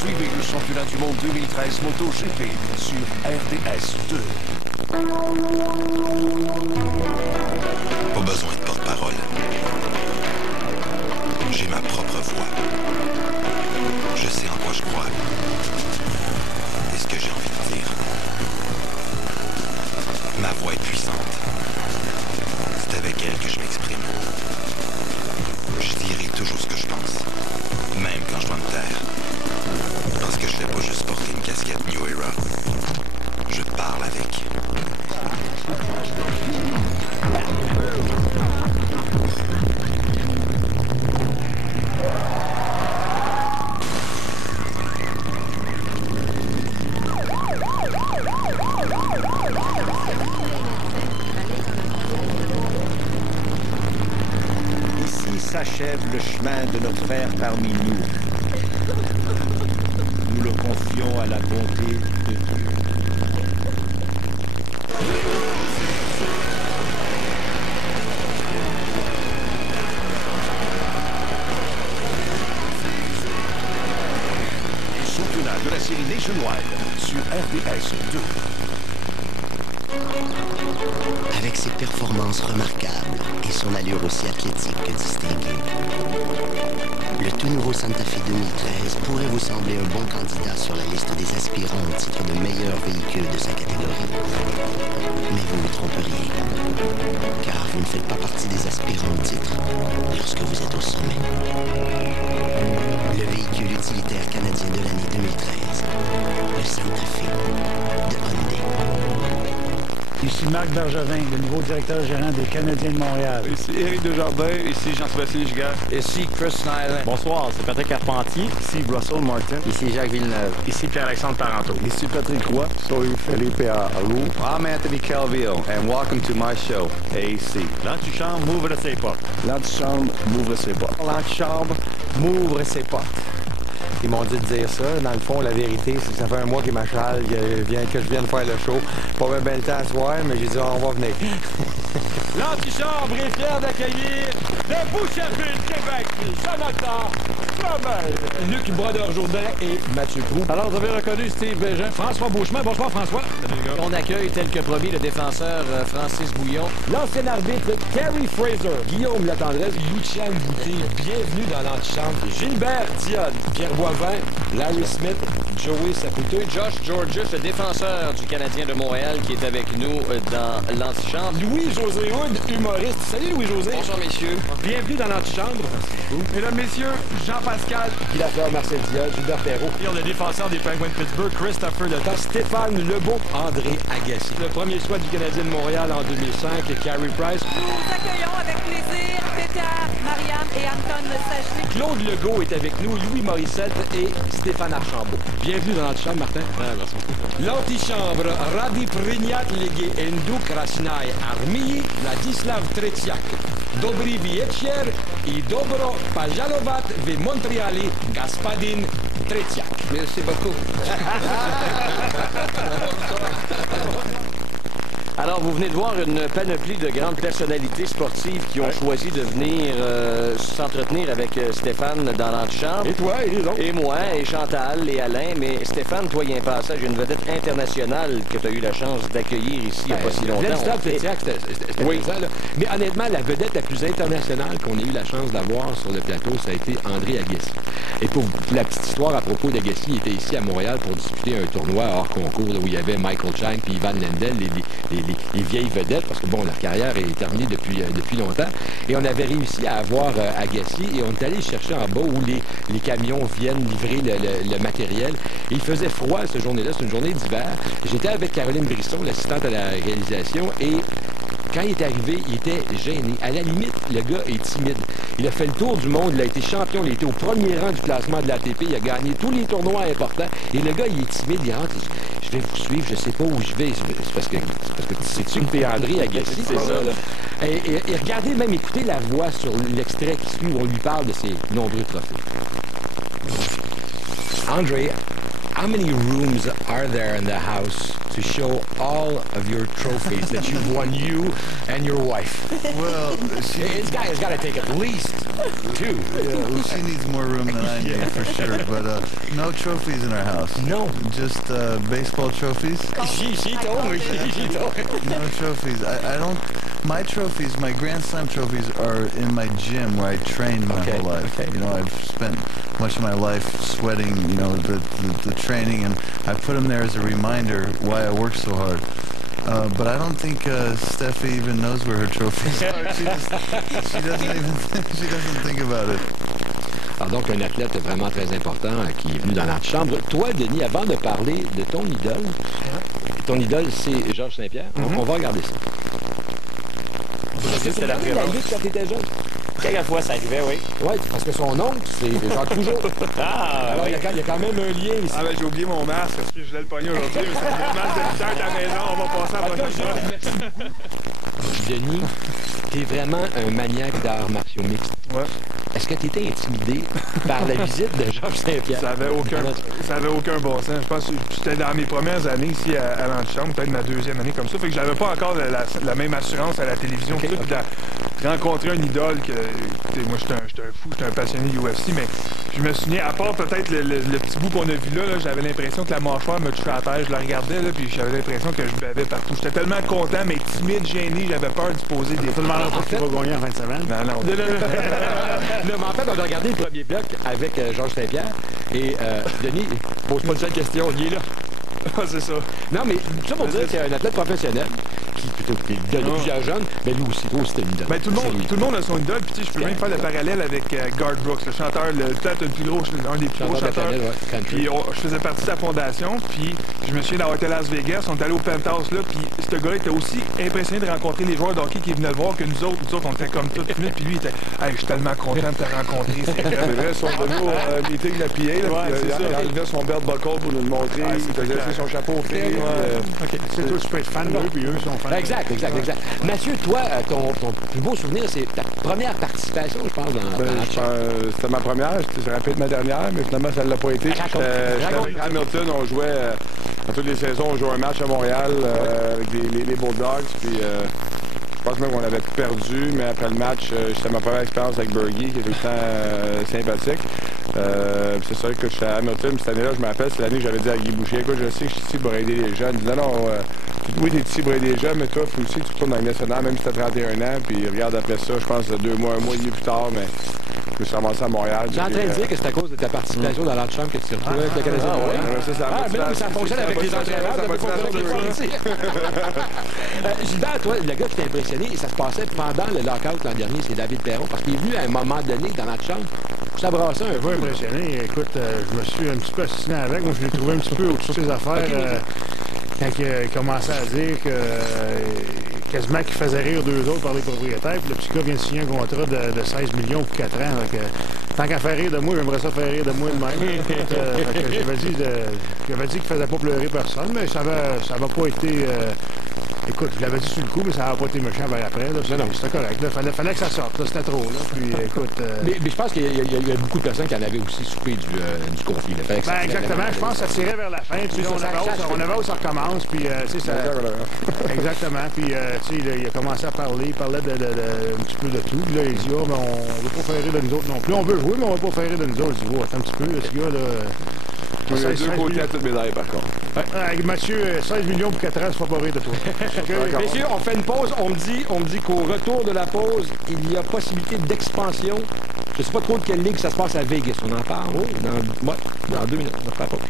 Suivez le championnat du monde 2013 MotoGP sur RDS 2. Pas besoin de porte-parole. J'ai ma propre voix. Je sais en quoi je crois. Et ce que j'ai envie de dire. Ma voix est puissante. C'est avec elle que je m'exprime. Je dirai toujours ce que je pense. Même quand je dois me taire. Parce que je fais pas juste porter une casquette New Era. Je parle avec. Ici s'achève le chemin de notre Père parmi nous. Nous le confions à la bonté de Dieu. Championnat de la série Nationwide sur RDS 2. Avec ses performances remarquables et son allure aussi athlétique que distinguée, le tout nouveau Santa Fe 2013 pourrait vous sembler un bon candidat sur la liste des aspirants au titre de meilleur véhicule de sa catégorie. Mais vous ne tromperiez, car vous ne faites pas partie des aspirants au titre lorsque vous êtes au sommet. Le véhicule utilitaire canadien de l'année 2013, le Santa Fe de Hyundai. Ici Marc Bergevin, le nouveau directeur gérant des Canadiens de Montréal. Ici Éric Desjardins, ici Jean-Sébastien Giguère. Ici Chris Snyder. Bonsoir, c'est Patrick Carpentier. Ici Russell Martin. Ici Jacques Villeneuve. Ici Pierre-Alexandre Parenteau. Ici Patrick Roy. Soy Felipe Alou. I'm Anthony Calvillo, and welcome to my show, AC. L'antichambre m'ouvre ses portes. L'antichambre m'ouvre ses portes. L'antichambre m'ouvre ses portes. Ils m'ont dit de dire ça. Dans le fond, la vérité, c'est que ça fait un mois qu'il m'achale, que je viens de faire le show. Pas bien le temps à soir, mais j'ai dit, on va venir. L'antichambre est fier d'accueillir de Boucherville, Québec, Jonathan Flamel, Luc Brodeur-Jourdain et Mathieu Proulx. Alors, vous avez reconnu Steve Bégin, François Beauchemin. Bonsoir, François. On accueille, tel que promis, le défenseur Francis Bouillon. L'ancien arbitre Kerry Fraser, Guillaume Latendresse, Lucian Bouté. Bienvenue dans l'antichambre. Gilbert Dionne, Pierre Boivin, Larry Smith, Joey Saputo, Josh Georges, le défenseur du Canadien de Montréal qui est avec nous dans l'antichambre. Louis Louis-José Hood, humoriste. Salut Louis-José. Bonjour, messieurs. Bienvenue dans l'antichambre. Mesdames, messieurs, Jean-Pascal. Guy Lafleur, Marcel Diaz, Gilbert Perrault. Et le défenseur des Penguins de Pittsburgh, Christopher Letang. Stéphane Lebeau, André Agassi. Le premier choix du Canadien de Montréal en 2005, Carey Price. Nous accueillons avec plaisir Peter, Mariam et Anton Sajlik. Claude Legault est avec nous, Louis Morissette et Stéphane Archambault. Bienvenue dans l'antichambre, Martin. Merci. L'antichambre, Radi Prignat Lege Endu Krasnai Armii, Vladislav Tretiak. Dobry wieczór i dobro pożalować w Montréali, Gaspadin Tretiak. Merci beaucoup. Alors, vous venez de voir une panoplie de grandes personnalités sportives qui ont choisi de venir s'entretenir avec Stéphane dans l'antichambre. Et toi, et les autres. Et moi, et Chantal, et Alain. Mais Stéphane, toi, il y a un passage, une vedette internationale que tu as eu la chance d'accueillir ici il n'y a pas si longtemps. Vladislav Tretiak, c'était oui. ça, là. Mais honnêtement, la vedette la plus internationale qu'on ait eu la chance d'avoir sur le plateau, ça a été André Agassi. Et pour la petite histoire à propos d'Agassi, il était ici à Montréal pour disputer un tournoi hors concours là, où il y avait Michael Chang et Ivan Lendl, les vieilles vedettes, parce que bon, leur carrière est terminée depuis longtemps. Et on avait réussi à avoir Agassi et on est allé chercher en bas où les camions viennent livrer le matériel. Et il faisait froid cette journée-là, c'est une journée d'hiver. J'étais avec Caroline Brisson, l'assistante à la réalisation, et quand il est arrivé, il était gêné. À la limite, le gars est timide. Il a fait le tour du monde, il a été champion, il a été au premier rang du classement de l'ATP, il a gagné tous les tournois importants. Et le gars, il est timide, il rentre, je vais vous suivre, je sais pas où je vais. C'est parce que sais-tu que t'es André Agassi, c'est ça, là. Et regardez, même écoutez la voix sur l'extrait qui suit où on lui parle de ses nombreux trophées. André, how many rooms are there in the house to show all of your trophies that you've won, you and your wife? Well, this guy has got to take at least 2. Yeah, well, she needs more room than I need for sure. But no trophies in our house. No, just baseball trophies. She told me. She told me. No trophies. I don't. My trophies, my Grand Slam trophies, are in my gym where I trained my whole life. Okay. You know, I've spent much of my life sweating. You know, the training, and I put them there as a reminder why I work so hard. But I don't think Steffi even knows where her trophies are. She doesn't think about it. Alors donc, un athlète vraiment très important qui est venu dans l'antichambre. Toi, Denis, avant de parler de ton idole, c'est Georges Saint-Pierre. On va regarder ça. C'était la la lutte quand t'étais jeune? Quelquefois, ça arrivait, oui. Oui, parce que son oncle, c'est genre toujours. Alors, il y a quand même un lien ici. Ah, ben, j'ai oublié mon masque, parce que je l'ai le pogné aujourd'hui, mais ça fait mal de temps à la maison, on va passer à la prochaine fois. Denis, t'es vraiment un maniaque d'arts martiaux mixtes. Ouais. Est-ce que tu étais intimidé par la visite de Georges Saint-Pierre? Ça avait aucun bon sens. Je pense que j'étais dans mes premières années ici à l'antichambre, peut-être ma deuxième année comme ça. Fait que j'avais pas encore la même assurance à la télévision. Okay, okay. De rencontrer un idole que... Moi, j'étais un fou, j'étais un passionné UFC, mais je me souviens, à part peut-être le petit bout qu'on a vu là, j'avais l'impression que la mâchoire me touchait à la terre. Je la regardais, là, puis j'avais l'impression que je bavais partout. J'étais tellement content, mais timide, gêné, j'avais peur de poser des... Tu ne demandes pas qui va gagner en fin de semaine? Non. Non, mais en fait, on a regardé le premier bloc avec Georges Saint-Pierre. Et Denis, pose pas de seule question, il est là. C'est ça. Non, mais ça pour dire que c'est un athlète professionnel qui est idole de plusieurs jeunes, mais lui aussi, c'était une idole. Ben, tout le monde a son idole, puis tu sais, je peux même faire le parallèle avec Garth Brooks, le chanteur, peut-être un des plus gros chanteurs. Puis je faisais partie de sa fondation, puis je me souviens d'avoir été à Las Vegas, on est allé au Penthouse là, puis ce gars-là était aussi impressionné de rencontrer les joueurs de hockey qui venaient le voir que nous autres, on était comme tout timides, puis lui il était « Hey, je suis tellement content de te rencontrer. » C'est vrai, ils sont venus au meeting de la PA, il enlevait son belt buckle pour nous le montrer, il faisait son chapeau au pied. C'est toi, tu peux être fan d'eux, puis eux sont fans. Exact. Mathieu, toi, ton plus beau souvenir, c'est ta première participation, je pense, dans c'était ma première, je rappelle ma dernière, mais finalement, ça ne l'a pas été. J'étais avec Hamilton, on jouait, dans toutes les saisons, on jouait un match à Montréal avec les Bulldogs, puis je pense même qu'on avait perdu, mais après le match, c'était ma première expérience avec Bergie, qui est tout le temps sympathique. C'est sûr que j'étais à Hamilton, cette année-là, je me rappelle, c'est l'année que j'avais dit à Guy Boucher, écoute, je sais que je suis ici pour aider les jeunes. Il disait, non, oui, t'es ici pour aider les jeunes, mais toi, il faut aussi que tu retournes dans le national, même si t'as 31 ans, puis regarde après ça, je pense, 2 mois, un mois et demi plus tard, mais Je me suis ramassé à Montréal. Tu es en train de dire que c'est à cause de ta participation dans l'antichambre que tu t'es retrouvé avec le Canadien de Montréal? Mais ça fonctionne avec les entraîneurs. Ça fonctionne avec les entraîneurs. Gilbert, toi, le gars qui t'a impressionné, et ça se passait pendant le lockout l'an dernier, c'est David Perron, parce qu'il est venu à un moment donné dans l'antichambre. Ça brassait un peu. Impressionné. Écoute, je me suis un petit peu assassiné avec. Moi, je l'ai trouvé un petit peu au-dessus de ses affaires. Quand il commençait à dire que quasiment qu'il faisait rire deux autres par les propriétaires, puis le petit gars vient de signer un contrat de 16 millions pour 4 ans. Tant qu'à faire rire de moi, j'aimerais ça faire rire de moi de même. J'avais dit qu'il ne faisait pas pleurer personne, mais ça va pas été... écoute, je l'avais dit sur le coup, mais ça n'a pas été méchant vers après. C'était correct. Il fallait que ça sorte. C'était trop. Là. Puis, écoute, mais je pense qu'il y a beaucoup de personnes qui en avaient aussi soupé du conflit. Exactement. Je pense que ça tirait vers la fin. Puis on avait où ça recommence. Puis, ça... Exactement. Puis, il a commencé à parler. Il parlait un petit peu de tout. Puis là, il dit, mais on ne veut pas faire rire de nous autres non plus. On veut jouer, mais on ne va pas faire rire de nous autres. Je dis, attends un petit peu. Ce gars-là... Il y a deux côtés à toute médaille, par contre. Avec Mathieu, 16 millions pour 4 ans, c'est pas rire de toi. Messieurs, on fait une pause. On me dit qu'au retour de la pause, il y a possibilité d'expansion. Je ne sais pas trop de quelle ligue ça se passe à Vegas. On en parle dans 2 minutes. On va faire la pause.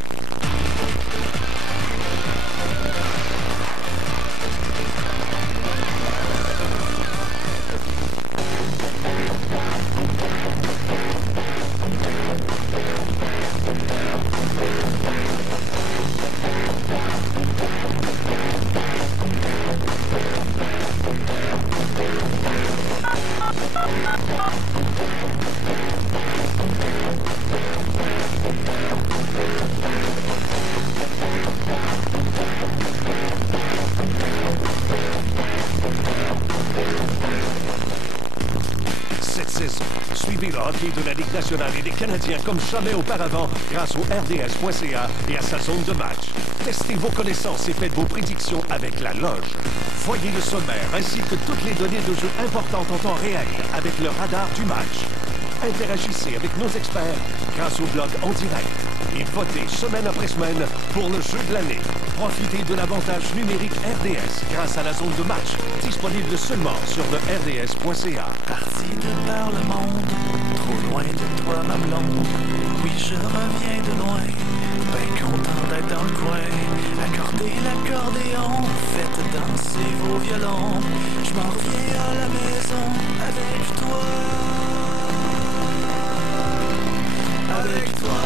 De la Ligue nationale et des Canadiens comme jamais auparavant grâce au RDS.ca et à sa zone de match. Testez vos connaissances et faites vos prédictions avec la loge. Voyez le sommaire ainsi que toutes les données de jeu importantes en temps réel avec le radar du match. Interagissez avec nos experts grâce au blog en direct et votez semaine après semaine pour le jeu de l'année. Profitez de l'avantage numérique RDS grâce à la zone de match, disponible seulement sur le RDS.ca. Parti de par le monde, trop loin de toi ma blonde. Oui, je reviens de loin, ben content d'être dans le coin. Accordez l'accordéon, faites danser vos violons. Je m'en reviens à la maison avec toi. Avec toi.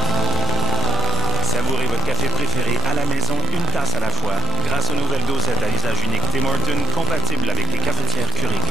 Savourez votre café préféré à la maison, une tasse à la fois, grâce aux nouvelles dosettes à usage unique Tim Hortons, compatibles avec les cafetières Keurig.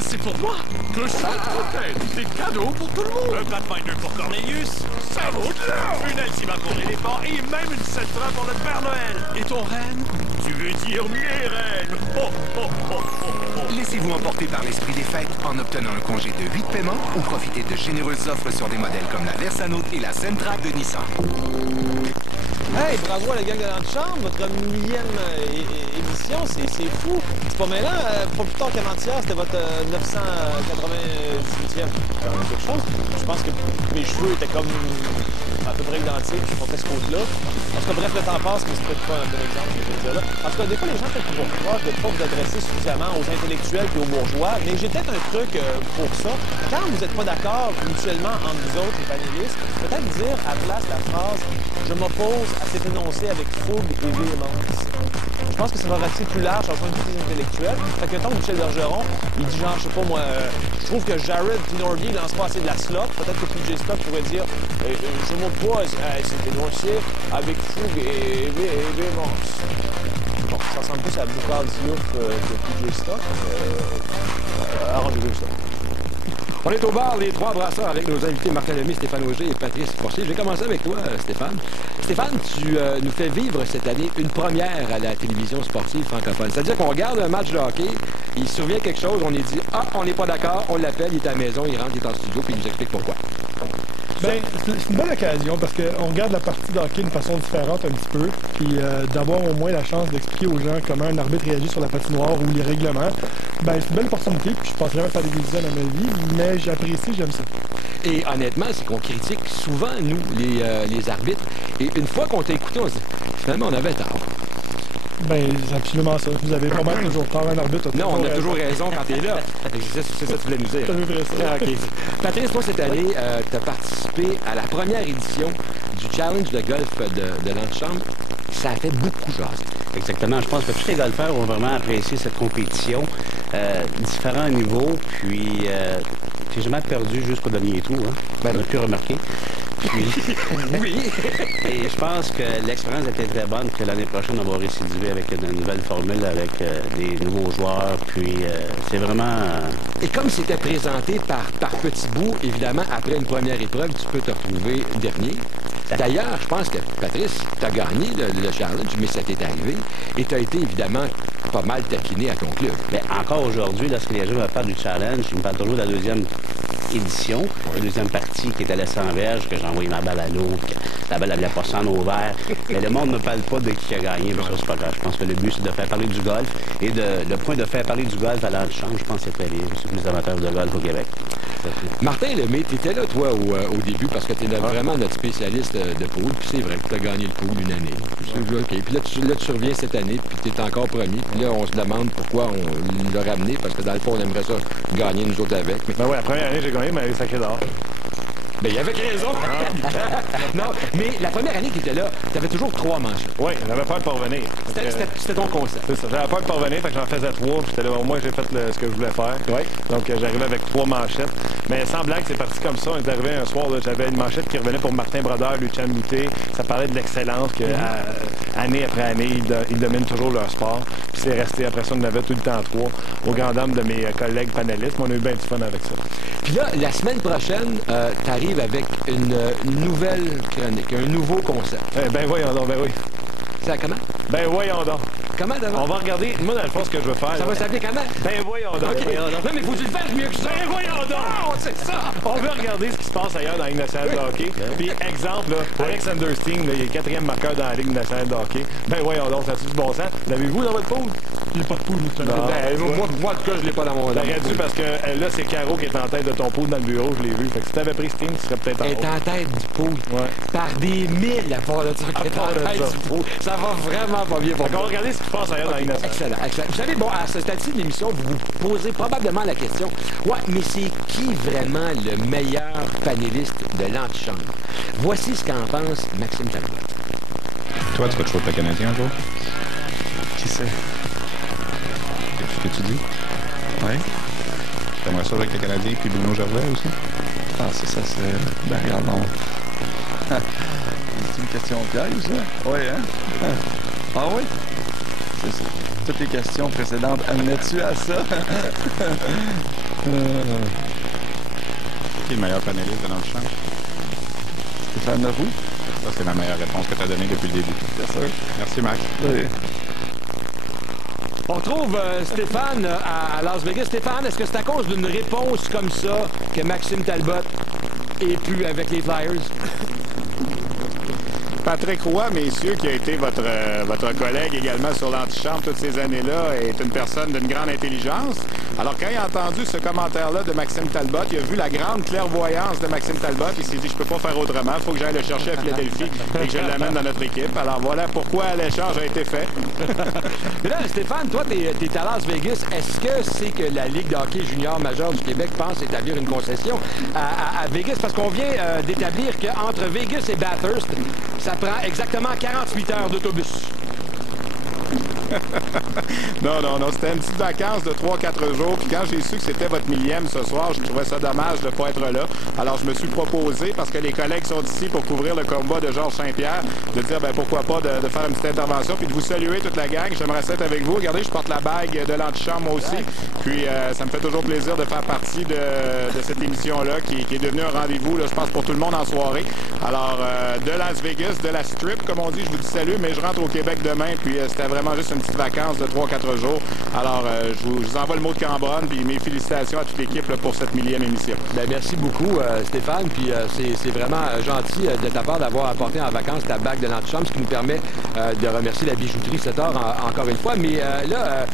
C'est pour moi que ça peut-être des cadeaux pour tout le monde. Un Pathfinder pour Cornelius. Ça vaut de l'or. Une Altima pour l'éléphant et même une Sentra pour notre Père Noël. Et ton reine? Tu veux dire mes reines? Oh, oh, oh, oh, oh. Laissez-vous emporter par l'esprit des fêtes en obtenant un congé de 8 paiements ou profitez de généreuses offres sur des modèles comme la Versano et la Sentra de Nissan. Hey, bravo à la gang de l'antichambre, votre millième émission, c'est fou. C'est pas mêlant, pas plus tard qu'avant-hier, c'était votre 998e. Quelque chose. Je pense que mes cheveux étaient comme à peu près identiques, je portais ce côté-là. En tout cas, bref, le temps passe, mais c'est peut-être pas un bon exemple que je vais dire là. En tout cas, des fois, les gens peuvent vous croire de ne pas vous adresser suffisamment aux intellectuels et aux bourgeois, mais j'ai peut-être un truc pour ça. Quand vous n'êtes pas d'accord mutuellement entre vous autres, les panélistes, peut-être dire à la place la phrase « Je m'oppose à cet énoncé avec fougue et véhémence ». Je pense que ça va rester plus large en point de vue intellectuel. Fait que, mettons, Michel Bergeron, il dit genre, je sais pas moi, je trouve que Jared Tinordi lance pas assez de la slot. Peut-être que PJ Stock pourrait dire, je m'oppose à cet énoncé avec fougue et véhémence. Bon, ça ressemble plus à Boucard Diouf que PJ Stock. Arrangez-vous ça. On est au bar, les trois brasseurs, avec nos invités Martin Lemay, Stéphane Auger et Patrice Forcier. Je vais commencer avec toi, Stéphane. Stéphane, tu nous fais vivre cette année une première à la télévision sportive francophone. C'est-à-dire qu'on regarde un match de hockey, il survient quelque chose, on est dit « Ah, on n'est pas d'accord », on l'appelle, il est à la maison, il rentre, il est en studio, puis il nous explique pourquoi. Ben, c'est une bonne occasion parce qu'on regarde la partie de hockey d'une façon différente un petit peu, puis d'avoir au moins la chance d'expliquer aux gens comment un arbitre réagit sur la patinoire ou les règlements. Ben, c'est une belle opportunité, puis je pense jamais faire des décisions dans ma vie, mais j'apprécie, j'aime ça. Et honnêtement, c'est qu'on critique souvent, nous, les arbitres, et une fois qu'on t'a écouté, on se dit « Finalement, on avait tort ». Ben, c'est absolument ça. Vous avez pas mal toujours tort, un arbitre. Non, on a toujours raison quand t'es là. C'est ça que tu voulais nous dire. C'est à peu près ça. Okay. Patrice, toi, cette année, tu as participé à la première édition du Challenge de golf de l'antichambre. Ça a fait beaucoup jaser. Exactement. Je pense que tous les golfeurs ont vraiment apprécié cette compétition. Différents niveaux, puis j'ai jamais perdu jusqu'au dernier tour. Hein. On a pu remarquer. Puis, oui. Et je pense que l'expérience était très bonne, que l'année prochaine, on va récidiver avec une nouvelle formule, avec des nouveaux joueurs. Puis c'est vraiment... Et comme c'était présenté par petits bouts, évidemment, après une première épreuve, tu peux te retrouver dernier. D'ailleurs, je pense que, Patrice, tu as gagné le challenge, mais ça t'est arrivé. Et tu as été, évidemment, pas mal taquiné à ton club. Mais encore aujourd'hui, lorsque les gens me parlent du challenge, ils me parlent toujours de la deuxième édition, la deuxième partie qui était laissée en verge, que j'ai envoyé ma balle à l'eau, que la balle n'avait pas en au vert. Mais le monde ne me parle pas de qui a gagné, mais ça, c'est pas grave. Je pense que le but, c'est de faire parler du golf. Et le point de faire parler du golf à l'antichambre, je pense que c'était les amateurs de golf au Québec. Martin Lemay, tu étais là, toi, au début, parce que tu es vraiment notre spécialiste de pool, puis c'est vrai que tu as gagné le pool une année. OK. Puis là, tu reviens cette année, puis tu es encore premier. Puis là, on se demande pourquoi on l'a ramené, parce que dans le fond, on aimerait ça gagner nous autres avec. Ben ouais, la première année, j'ai gagné, mais elle est sacrée d'or. Ben, il avait raison. Non, mais la première année qu'il était là, tu avais toujours 3 manches. Oui, j'avais peur de pas revenir. C'était ton concept. C'est ça. J'avais peur de pas revenir, fait que j'en faisais 3. J'étais là, au moins, j'ai fait ce que je voulais faire. Oui. Donc, j'arrivais avec 3 manchettes. Mais sans blague, c'est parti comme ça. On est arrivé un soir, j'avais une manchette qui revenait pour Martin Brodeur, Lucien Moutet. Ça parlait de l'excellence que, année après année, ils dominent toujours leur sport. Puis c'est resté, après ça, on en avait tout le temps 3. Au grand dam de mes collègues panélistes, on a eu bien du fun avec ça. Puis là, la semaine prochaine, tu arrives avec une nouvelle chronique, un nouveau concept. Ben voyons donc, ben oui. C'est comment? Ben voyons donc. Comment d'abord? On va regarder, moi dans le fond, ce que je veux faire. Ça va s'appeler comment? Ben voyons donc. Okay. Non, mais faut-tu le faire mieux que ça? Ben voyons donc! C'est ça! On veut regarder ce qui se passe ailleurs dans la Ligue nationale de hockey. Puis, exemple, là, Alexander Steen, il est 4e marqueur dans la Ligue nationale de hockey. Ben voyons donc, ça a-tu du bon sens? L'avez-vous dans votre pool? J'ai pas de pool, moi, en tout cas, je l'ai pas dans mon... T'aurais dû, parce que là, c'est Caro qui est en tête de ton pool dans le bureau, je l'ai vu. Fait que si t'avais pris Steen, tu serais peut-être en haut. Elle est en tête du pool. Ouais. Par des milles à part de ça. Elle est en tête du pool. Ça va vraiment pas bien pour moi. On va regarder ce qui se passe ailleurs dans la Ligue nationale. Excellent, excellent. Vous savez, bon, à ce stade-ci de l'émission, vous vous posez probablement la question, ouais, mais c'est qui vraiment le meilleur panéliste de l'antichambre? Voici ce qu'en pense Maxime Talbot. Toi, tu vas toujours être le Canadien un jour? Qui sait? Qu'est-ce que tu dis? Oui. T'aimerais ça avec le Canadien puis Bruno Gervais aussi? Ah, ça, c'est... Ben, regarde, non. C'est une question piège, ça? Oui, hein? Ah oui? C'est ça. Toutes les questions précédentes amenaient-tu à ça? Qui est le meilleur panéliste de l'antichambre? Stéphane Leroux. Ça, c'est la meilleure réponse que tu as donnée depuis le début. Bien sûr. Merci, Max. Oui. On retrouve Stéphane à Las Vegas. Stéphane, est-ce que c'est à cause d'une réponse comme ça que Maxime Talbot est plus avec les Flyers? Patrick Roy, messieurs, qui a été votre collègue également sur l'antichambre toutes ces années-là, est une personne d'une grande intelligence. Alors, quand il a entendu ce commentaire-là de Maxime Talbot, il a vu la grande clairvoyance de Maxime Talbot. Il s'est dit, je peux pas faire autrement. Il faut que j'aille le chercher à Philadelphie et que je l'amène dans notre équipe. Alors, voilà pourquoi l'échange a été fait. Mais là, Stéphane, toi, t'es à Las Vegas. Est-ce que c'est que la Ligue de hockey junior majeure du Québec pense établir une concession à Vegas? Parce qu'on vient d'établir qu'entre Vegas et Bathurst, ça prend exactement 48 heures d'autobus. Non, c'était une petite vacance de 3-4 jours. Puis quand j'ai su que c'était votre millième ce soir, je trouvais ça dommage de ne pas être là. Alors, je me suis proposé, parce que les collègues sont ici pour couvrir le combat de Georges Saint-Pierre, de dire, pourquoi pas de faire une petite intervention, puis de vous saluer toute la gang. J'aimerais ça être avec vous. Regardez, je porte la bague de l'antichambre moi aussi. Puis, ça me fait toujours plaisir de faire partie de cette émission-là, qui est devenue un rendez-vous, là, je pense, pour tout le monde en soirée. Alors, de Las Vegas, de la Strip, comme on dit, je vous dis salut, mais je rentre au Québec demain, puis c'était vraiment juste une petite vacance de 3-4 jours. Alors, je vous envoie le mot de Cambronne, puis mes félicitations à toute l'équipe là, pour cette millième émission. Bien, merci beaucoup, Stéphane, puis c'est vraiment gentil de ta part d'avoir apporté en vacances ta bague de l'antichambre, ce qui nous permet de remercier la bijouterie 7 heures encore une fois. Mais là,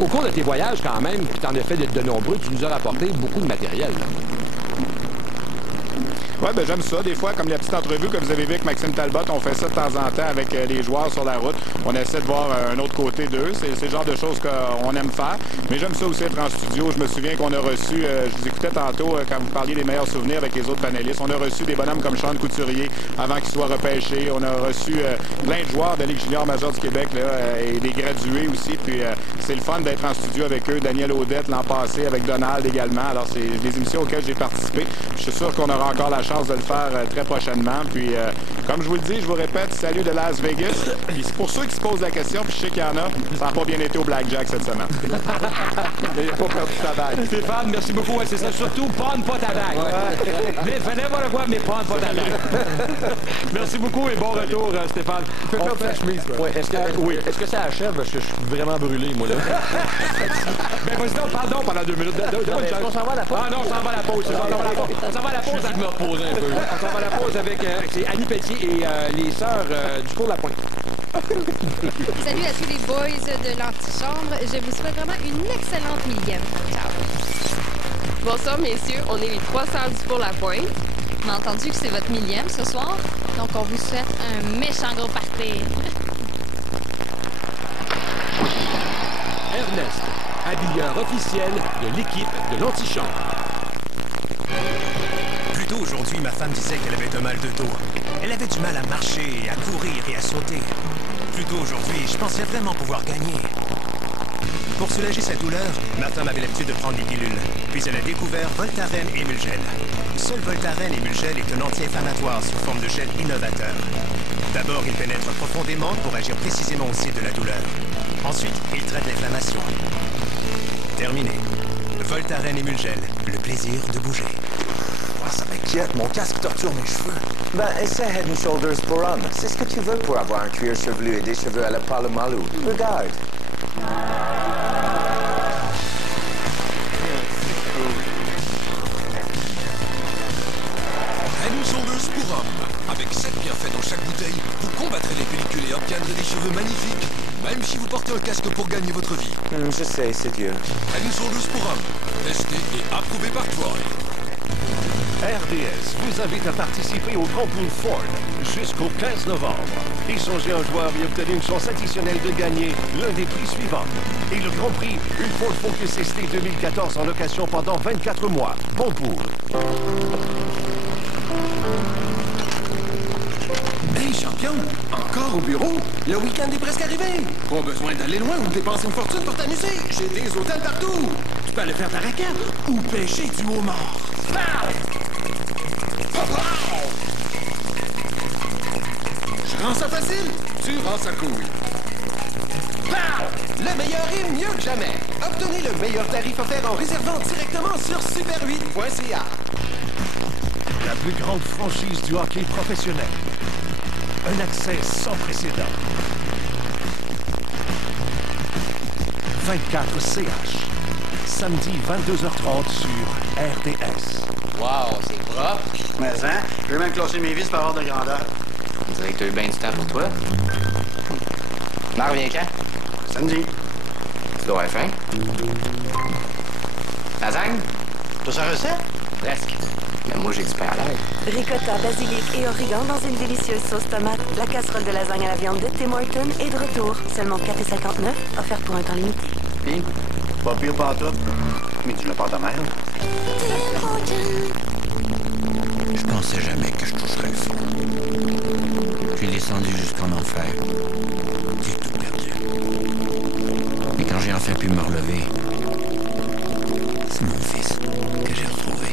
au cours de tes voyages quand même, puis tu en as fait de nombreux, tu nous as rapporté beaucoup de matériel. Oui, j'aime ça. Des fois, comme la petite entrevue que vous avez vue avec Maxime Talbot, on fait ça de temps en temps avec les joueurs sur la route. On essaie de voir un autre côté d'eux. C'est le genre de choses qu'on aime faire. Mais j'aime ça aussi être en studio. Je me souviens qu'on a reçu, je vous écoutais tantôt quand vous parliez des meilleurs souvenirs avec les autres panélistes, on a reçu des bonhommes comme Sean Couturier avant qu'il soit repêché. On a reçu plein de joueurs de Ligue junior majeure du Québec là, et des gradués aussi. Puis c'est le fun d'être en studio avec eux. Daniel Audette l'an passé, avec Donald également. Alors, c'est des émissions auxquelles j'ai participé. Je suis sûr qu'on aura encore la chance de le faire très prochainement. Puis, comme je vous le dis, je vous répète, salut de Las Vegas. Puis c'est pour ceux qui se posent la question, puis je sais qu'il y en a, ça n'a pas bien été au Blackjack cette semaine. Il n'a pas perdu ta bague. Stéphane, merci beaucoup. Ouais, c'est ça. Surtout, prends pas ta bague. Ouais. Mais venez voir le voir, mais prends pas ta bague. Merci beaucoup et bon retour, Stéphane. Tu peux perdre ta chemise. Ouais, est-ce que ça achève? Parce que je suis vraiment brûlé, moi, là. Ben, vas-y donc, pardon pendant 2 minutes. On s'en va à la pause. Ah non, on s'en va à la pause. On s'en va à la pause. Je me reposer un peu. On s'en va à la pause avec Annie Pelletier et les sœurs du Four-la-Pointe. Salut à tous les boys de l'antichambre. Je vous souhaite vraiment une excellente millième. Ciao. Bonsoir, messieurs. On est les 300 du Four-la-Pointe. On a entendu que c'est votre millième ce soir, donc on vous souhaite un méchant gros party. Ernest, habilleur officiel de l'équipe de l'antichambre. Plus tôt aujourd'hui, ma femme disait qu'elle avait un mal de dos. Elle avait du mal à marcher, à courir et à sauter. Plus tôt aujourd'hui, je pensais vraiment pouvoir gagner. Pour soulager sa douleur, ma femme avait l'habitude de prendre des pilules. Puis elle a découvert Voltaren Emulgel. Seul Voltaren Emulgel est un anti-inflammatoire sous forme de gel innovateur. D'abord, il pénètre profondément pour agir précisément au site de la douleur. Ensuite, il traite l'inflammation. Terminé. Voltaren Emulgel, le plaisir de bouger. Oh, ça m'inquiète, mon casque torture mes cheveux. Ben, essaie Head & Shoulders Boron. C'est ce que tu veux pour avoir un cuir chevelu et des cheveux à la Palomalu. Regarde. Head & Shoulders pour hommes. Avec 7 bienfaits dans chaque bouteille, vous combattrez les pellicules et obtiendrez des cheveux magnifiques, même si vous portez un casque pour gagner votre vie. Je sais, c'est Dieu. Head & Shoulders pour hommes. Testé et approuvé par Troy. RDS vous invite à participer au concours Ford jusqu'au 15 novembre. Échangez un joueur et obtenez une chance additionnelle de gagner l'un des prix suivants. Et le Grand Prix, une Ford Focus ST 2014 en location pendant 24 mois. Bon pour. Hey, champion! Encore au bureau? Le week-end est presque arrivé! Pas besoin d'aller loin ou de dépenser une fortune pour t'amuser! J'ai des hôtels partout! Tu peux aller faire ta raquette ou pêcher du homard! Je rends ça facile, tu rends ça cool. Le meilleur est mieux que jamais. Obtenez le meilleur tarif offert en réservant directement sur super8.ca. La plus grande franchise du hockey professionnel. Un accès sans précédent. 24 CH. Samedi 22h30 sur RDS. Wow, c'est propre. Mais hein, je vais même classer mes vis par ordre de grandeur. On dirait que t'as eu bien du temps pour toi. Marc, viens quand? Samedi. Tu dois avoir faim. Lasagne? T'as sa recette? Presque. Mais moi, j'ai du pain à l'air. Ricotta, basilic et origan dans une délicieuse sauce tomate. La casserole de lasagne à la viande de Tim Hortons est de retour. Seulement 4,59 $, offerte pour un temps limité. Puis, pas pire pantoute, mais tu l'as pas ta mère. Je pensais jamais que je toucherais le fond. Puis descendu jusqu'en enfer. J'ai tout perdu. enfin pu me relever. C'est mon fils que j'ai retrouvé.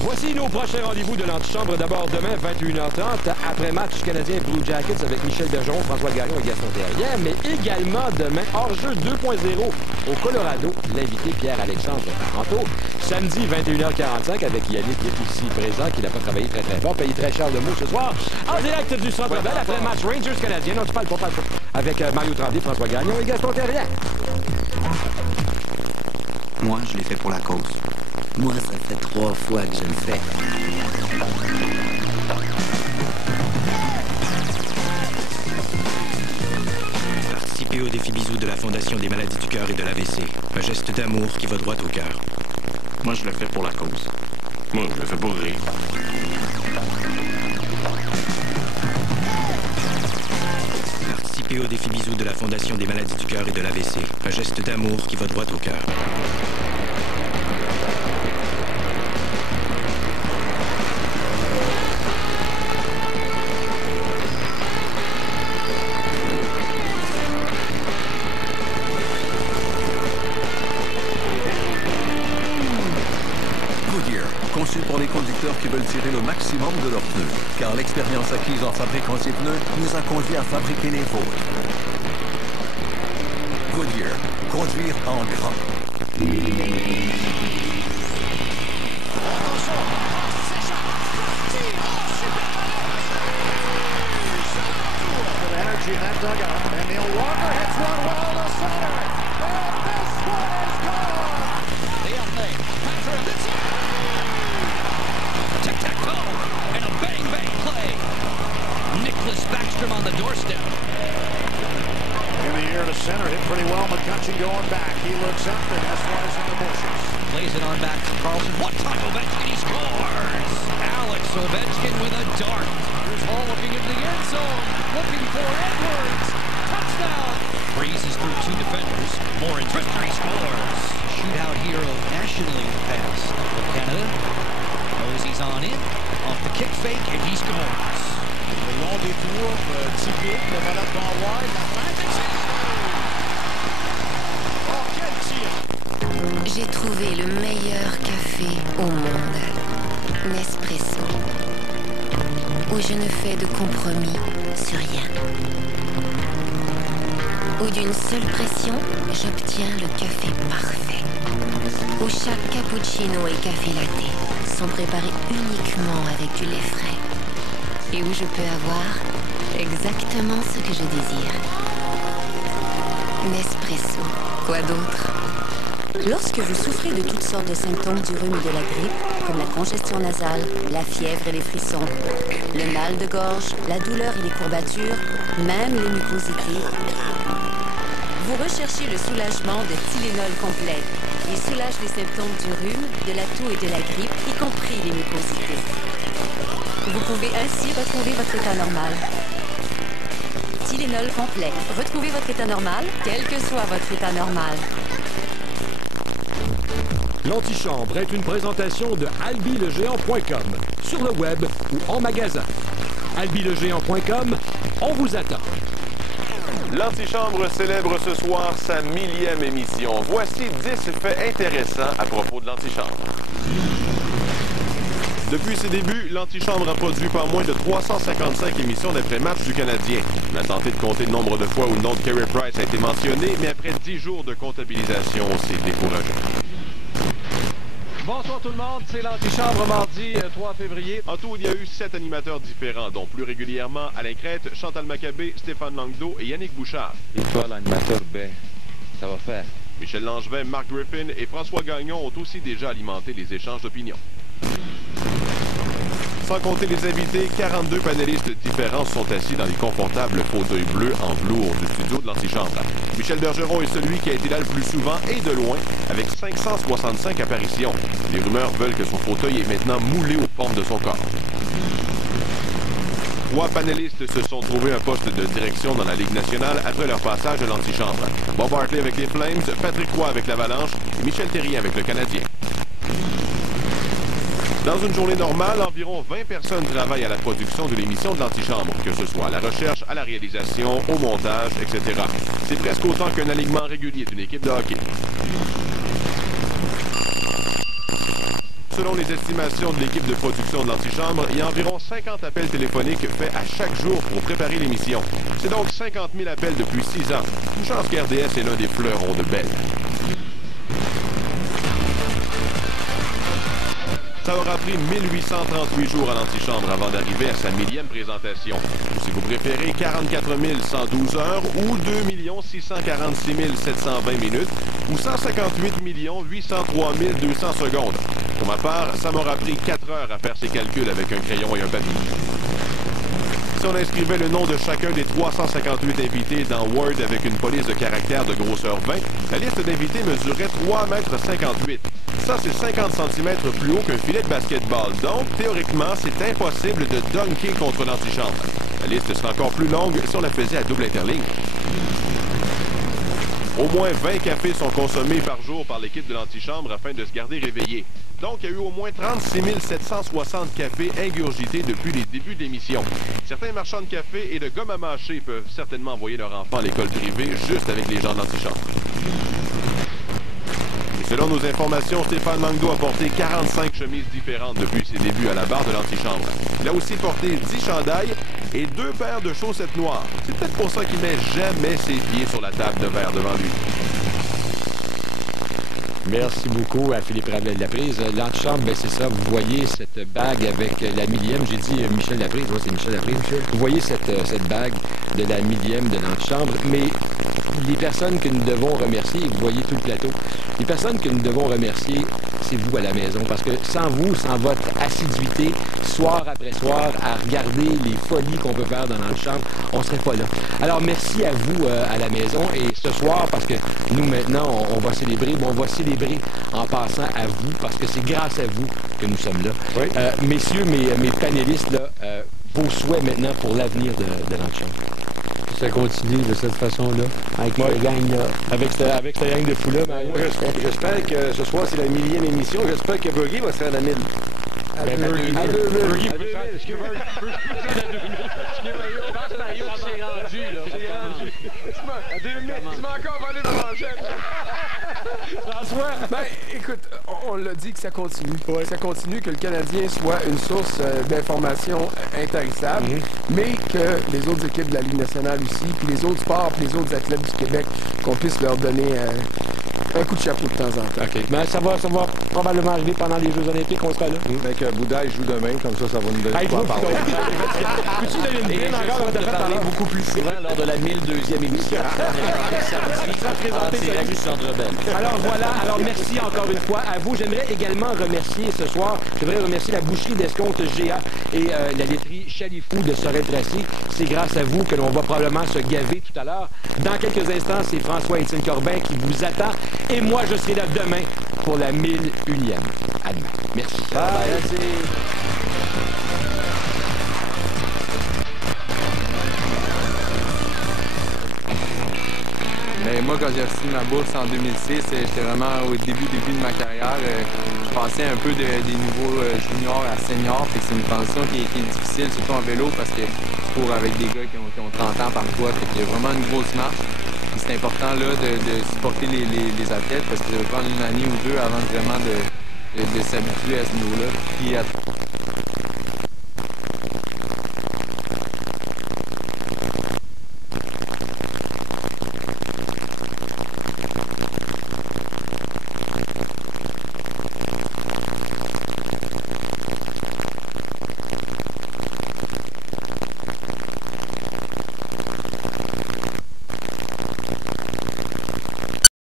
Voici nos prochains rendez-vous de l'antichambre. D'abord, demain, 21h30, après-match canadien Blue Jackets avec Michel Bergeron, François Gagnon et Gaston Terrien. Mais également demain, hors-jeu 2.0 au Colorado, l'invité Pierre-Alexandre Anto. Samedi, 21h45 avec Yannick ici présent, qui n'a pas travaillé très fort, payé très cher le mot ce soir. En direct du Centre Bell, après-match Rangers canadien. Non, tu parles pas. Avec Mario Tremblay, François Gagnon et Gaston Terrien. Moi, je l'ai fait pour la cause. Moi, ça fait 3 fois que je le fais. Participez au défi bisous de la Fondation des maladies du cœur et de l'AVC. Un geste d'amour qui va droit au cœur. Moi, je le fais pour la cause. Moi, je le fais pour rire. Participez au défi bisous de la Fondation des maladies du cœur et de l'AVC. Un geste d'amour qui va droit au cœur. Conçu pour les conducteurs qui veulent tirer le maximum de leurs pneus, car l'expérience acquise en fabriquant ces pneus nous a conduit à fabriquer les vôtres. Goodyear, conduire en grand. Energy in that dugout, and Neil Walker hits one well to center, and this one is gone. Leone, Patrick, tic-tac-toe, and a bang-bang play. Nicholas Backstrom on the doorstep. In the air to center, hit pretty well. McCutcheon going back. He looks up, and this one is in the bushes. Plays it on back to Carlson. One time Ovechkin, he scores! Alex Ovechkin with a dart. Here's Hall looking into the end zone, looking for Edwards. Touchdown! Breezes through 2 defenders. More in drifter, he scores. Shootout hero nationally in the past for Canada. Knows he's on in, off the kick fake, and he scores. Le long détour, typique, le ballon devant Ward, la frappe, et c'est oh, quel tir! J'ai trouvé le meilleur café au monde. Nespresso. Où je ne fais de compromis sur rien. Où d'une seule pression, j'obtiens le café parfait. Où chaque cappuccino et café latte sont préparés uniquement avec du lait frais. Et où je peux avoir exactement ce que je désire. Nespresso. Quoi d'autre? Lorsque vous souffrez de toutes sortes de symptômes du rhume et de la grippe, comme la congestion nasale, la fièvre et les frissons, le mal de gorge, la douleur et les courbatures, même les mucosités, vous recherchez le soulagement de Tylenol complet. Il soulage les symptômes du rhume, de la toux et de la grippe, y compris les mucosités. Vous pouvez ainsi retrouver votre état normal. Tylenol complet. Retrouvez votre état normal, quel que soit votre état normal. L'antichambre est une présentation de albilegéant.com, sur le web ou en magasin. albilegéant.com, on vous attend. L'antichambre célèbre ce soir sa 1000e émission. Voici 10 faits intéressants à propos de l'antichambre. Depuis ses débuts, l'antichambre a produit pas moins de 355 émissions d'après-match du Canadien. On a tenté de compter le nombre de fois où le nom de Carey Price a été mentionné, mais après 10 jours de comptabilisation, c'est décourageant. Bonsoir tout le monde, c'est l'antichambre mardi 3 février. En tout, il y a eu 7 animateurs différents, dont plus régulièrement Alain Crête, Chantal Maccabé, Stéphane Langdo et Yannick Bouchard. Et toi, l'animateur B, ça va faire. Michel Langevin, Marc Griffin et François Gagnon ont aussi déjà alimenté les échanges d'opinions. Sans compter les invités, 42 panélistes différents sont assis dans les confortables fauteuils bleus en velours du studio de l'antichambre. Michel Bergeron est celui qui a été là le plus souvent et de loin, avec 565 apparitions. Les rumeurs veulent que son fauteuil est maintenant moulé aux formes de son corps. 3 panélistes se sont trouvés un poste de direction dans la Ligue nationale après leur passage à l'antichambre. Bob Hartley avec les Flames, Patrick Roy avec l'Avalanche et Michel Therrien avec le Canadien. Dans une journée normale, environ 20 personnes travaillent à la production de l'émission de l'antichambre, que ce soit à la recherche, à la réalisation, au montage, etc. C'est presque autant qu'un alignement régulier d'une équipe de hockey. Selon les estimations de l'équipe de production de l'antichambre, il y a environ 50 appels téléphoniques faits à chaque jour pour préparer l'émission. C'est donc 50 000 appels depuis 6 ans. Une chance qu'RDS est l'un des fleurons de Bell. Ça aura pris 1838 jours à l'antichambre avant d'arriver à sa 1000e présentation. Ou si vous préférez, 44 112 heures ou 2 646 720 minutes ou 158 803 200 secondes. Pour ma part, ça m'aura pris 4 heures à faire ces calculs avec un crayon et un papier. Si on inscrivait le nom de chacun des 358 invités dans Word avec une police de caractères de grosseur 20, la liste d'invités mesurait 3,58 m. Ça, c'est 50 cm plus haut qu'un filet de basketball. Donc, théoriquement, c'est impossible de dunker contre l'antichambre. La liste serait encore plus longue si on la faisait à double interligne. Au moins 20 cafés sont consommés par jour par l'équipe de l'antichambre afin de se garder réveillés. Donc, il y a eu au moins 36 760 cafés ingurgités depuis les débuts de l'émission. Certains marchands de café et de gomme à mâcher peuvent certainement envoyer leur enfant à l'école privée juste avec les gens de l'antichambre. Selon nos informations, Stéphane Mangdo a porté 45 chemises différentes depuis ses débuts à la barre de l'antichambre. Il a aussi porté 10 chandails et 2 paires de chaussettes noires. C'est peut-être pour ça qu'il met jamais ses pieds sur la table de verre devant lui. Merci beaucoup à Philippe Rabel de la prise. L'antichambre, ben c'est ça. Vous voyez cette bague avec la 1000e. J'ai dit Michel Laprise. Oui, c'est Michel Laprise. Vous voyez cette bague de la 1000e de l'antichambre. Mais les personnes que nous devons remercier, vous voyez tout le plateau, les personnes que nous devons remercier, c'est vous à la maison. Parce que sans vous, sans votre assiduité, soir après soir, à regarder les folies qu'on peut faire dans l'antichambre, on ne serait pas là. Alors, merci à vous à la maison. Et ce soir, parce que nous, maintenant, on va célébrer, mais on va célébrer en passant à vous, parce que c'est grâce à vous que nous sommes là. Oui. Messieurs, mes panélistes, là, vos souhaits maintenant pour l'avenir de l'antichambre. Ça continue de cette façon-là, avec cette gang-là. Avec cette gang de fous-là, j'espère que ce soir, c'est la 1000e émission. J'espère que Burgie va se faire la 1000. À 2000. Burgie peut faire ce qu'il veut. Je pense que Mario s'est rendu, là. À 2000, tu m'as encore volé ma manchette. François, ben, écoute, on l'a dit que ça continue. Ouais. Ça continue, que le Canadien soit une source d'information intarissable, mais que les autres équipes de la Ligue nationale aussi, puis les autres sports, puis les autres athlètes du Québec, qu'on puisse leur donner un coup de chapeau de temps en temps. OK. Ben, ça va probablement arriver pendant les Jeux olympiques, on sera là. Fait que Boudaille joue demain, comme ça va nous donner quoi parler. Peux-tu donner une brine encore de parler beaucoup plus souvent lors de la 1002e émission? Alors voilà, alors merci encore une fois à vous. J'aimerais également remercier ce soir, la boucherie d'Escompte GA et la laiterie Chalifou de Sorel-Tracy. C'est grâce à vous que l'on va probablement se gaver tout à l'heure. Dans quelques instants, c'est François-Étienne Corbin qui vous attend. Et moi, je serai là demain pour la 1001e. À demain. Merci. Bye. Merci. Ben, moi, quand j'ai reçu ma bourse en 2006, j'étais vraiment au début de ma carrière. Je passais un peu des niveaux juniors à seniors. C'est une transition qui est difficile, surtout en vélo, parce que je cours avec des gars qui ont 30 ans parfois. Il y a vraiment une grosse marche. C'est important là, de supporter les athlètes, parce que ça va prendre une année ou deux avant vraiment de s'habituer à ce niveau-là.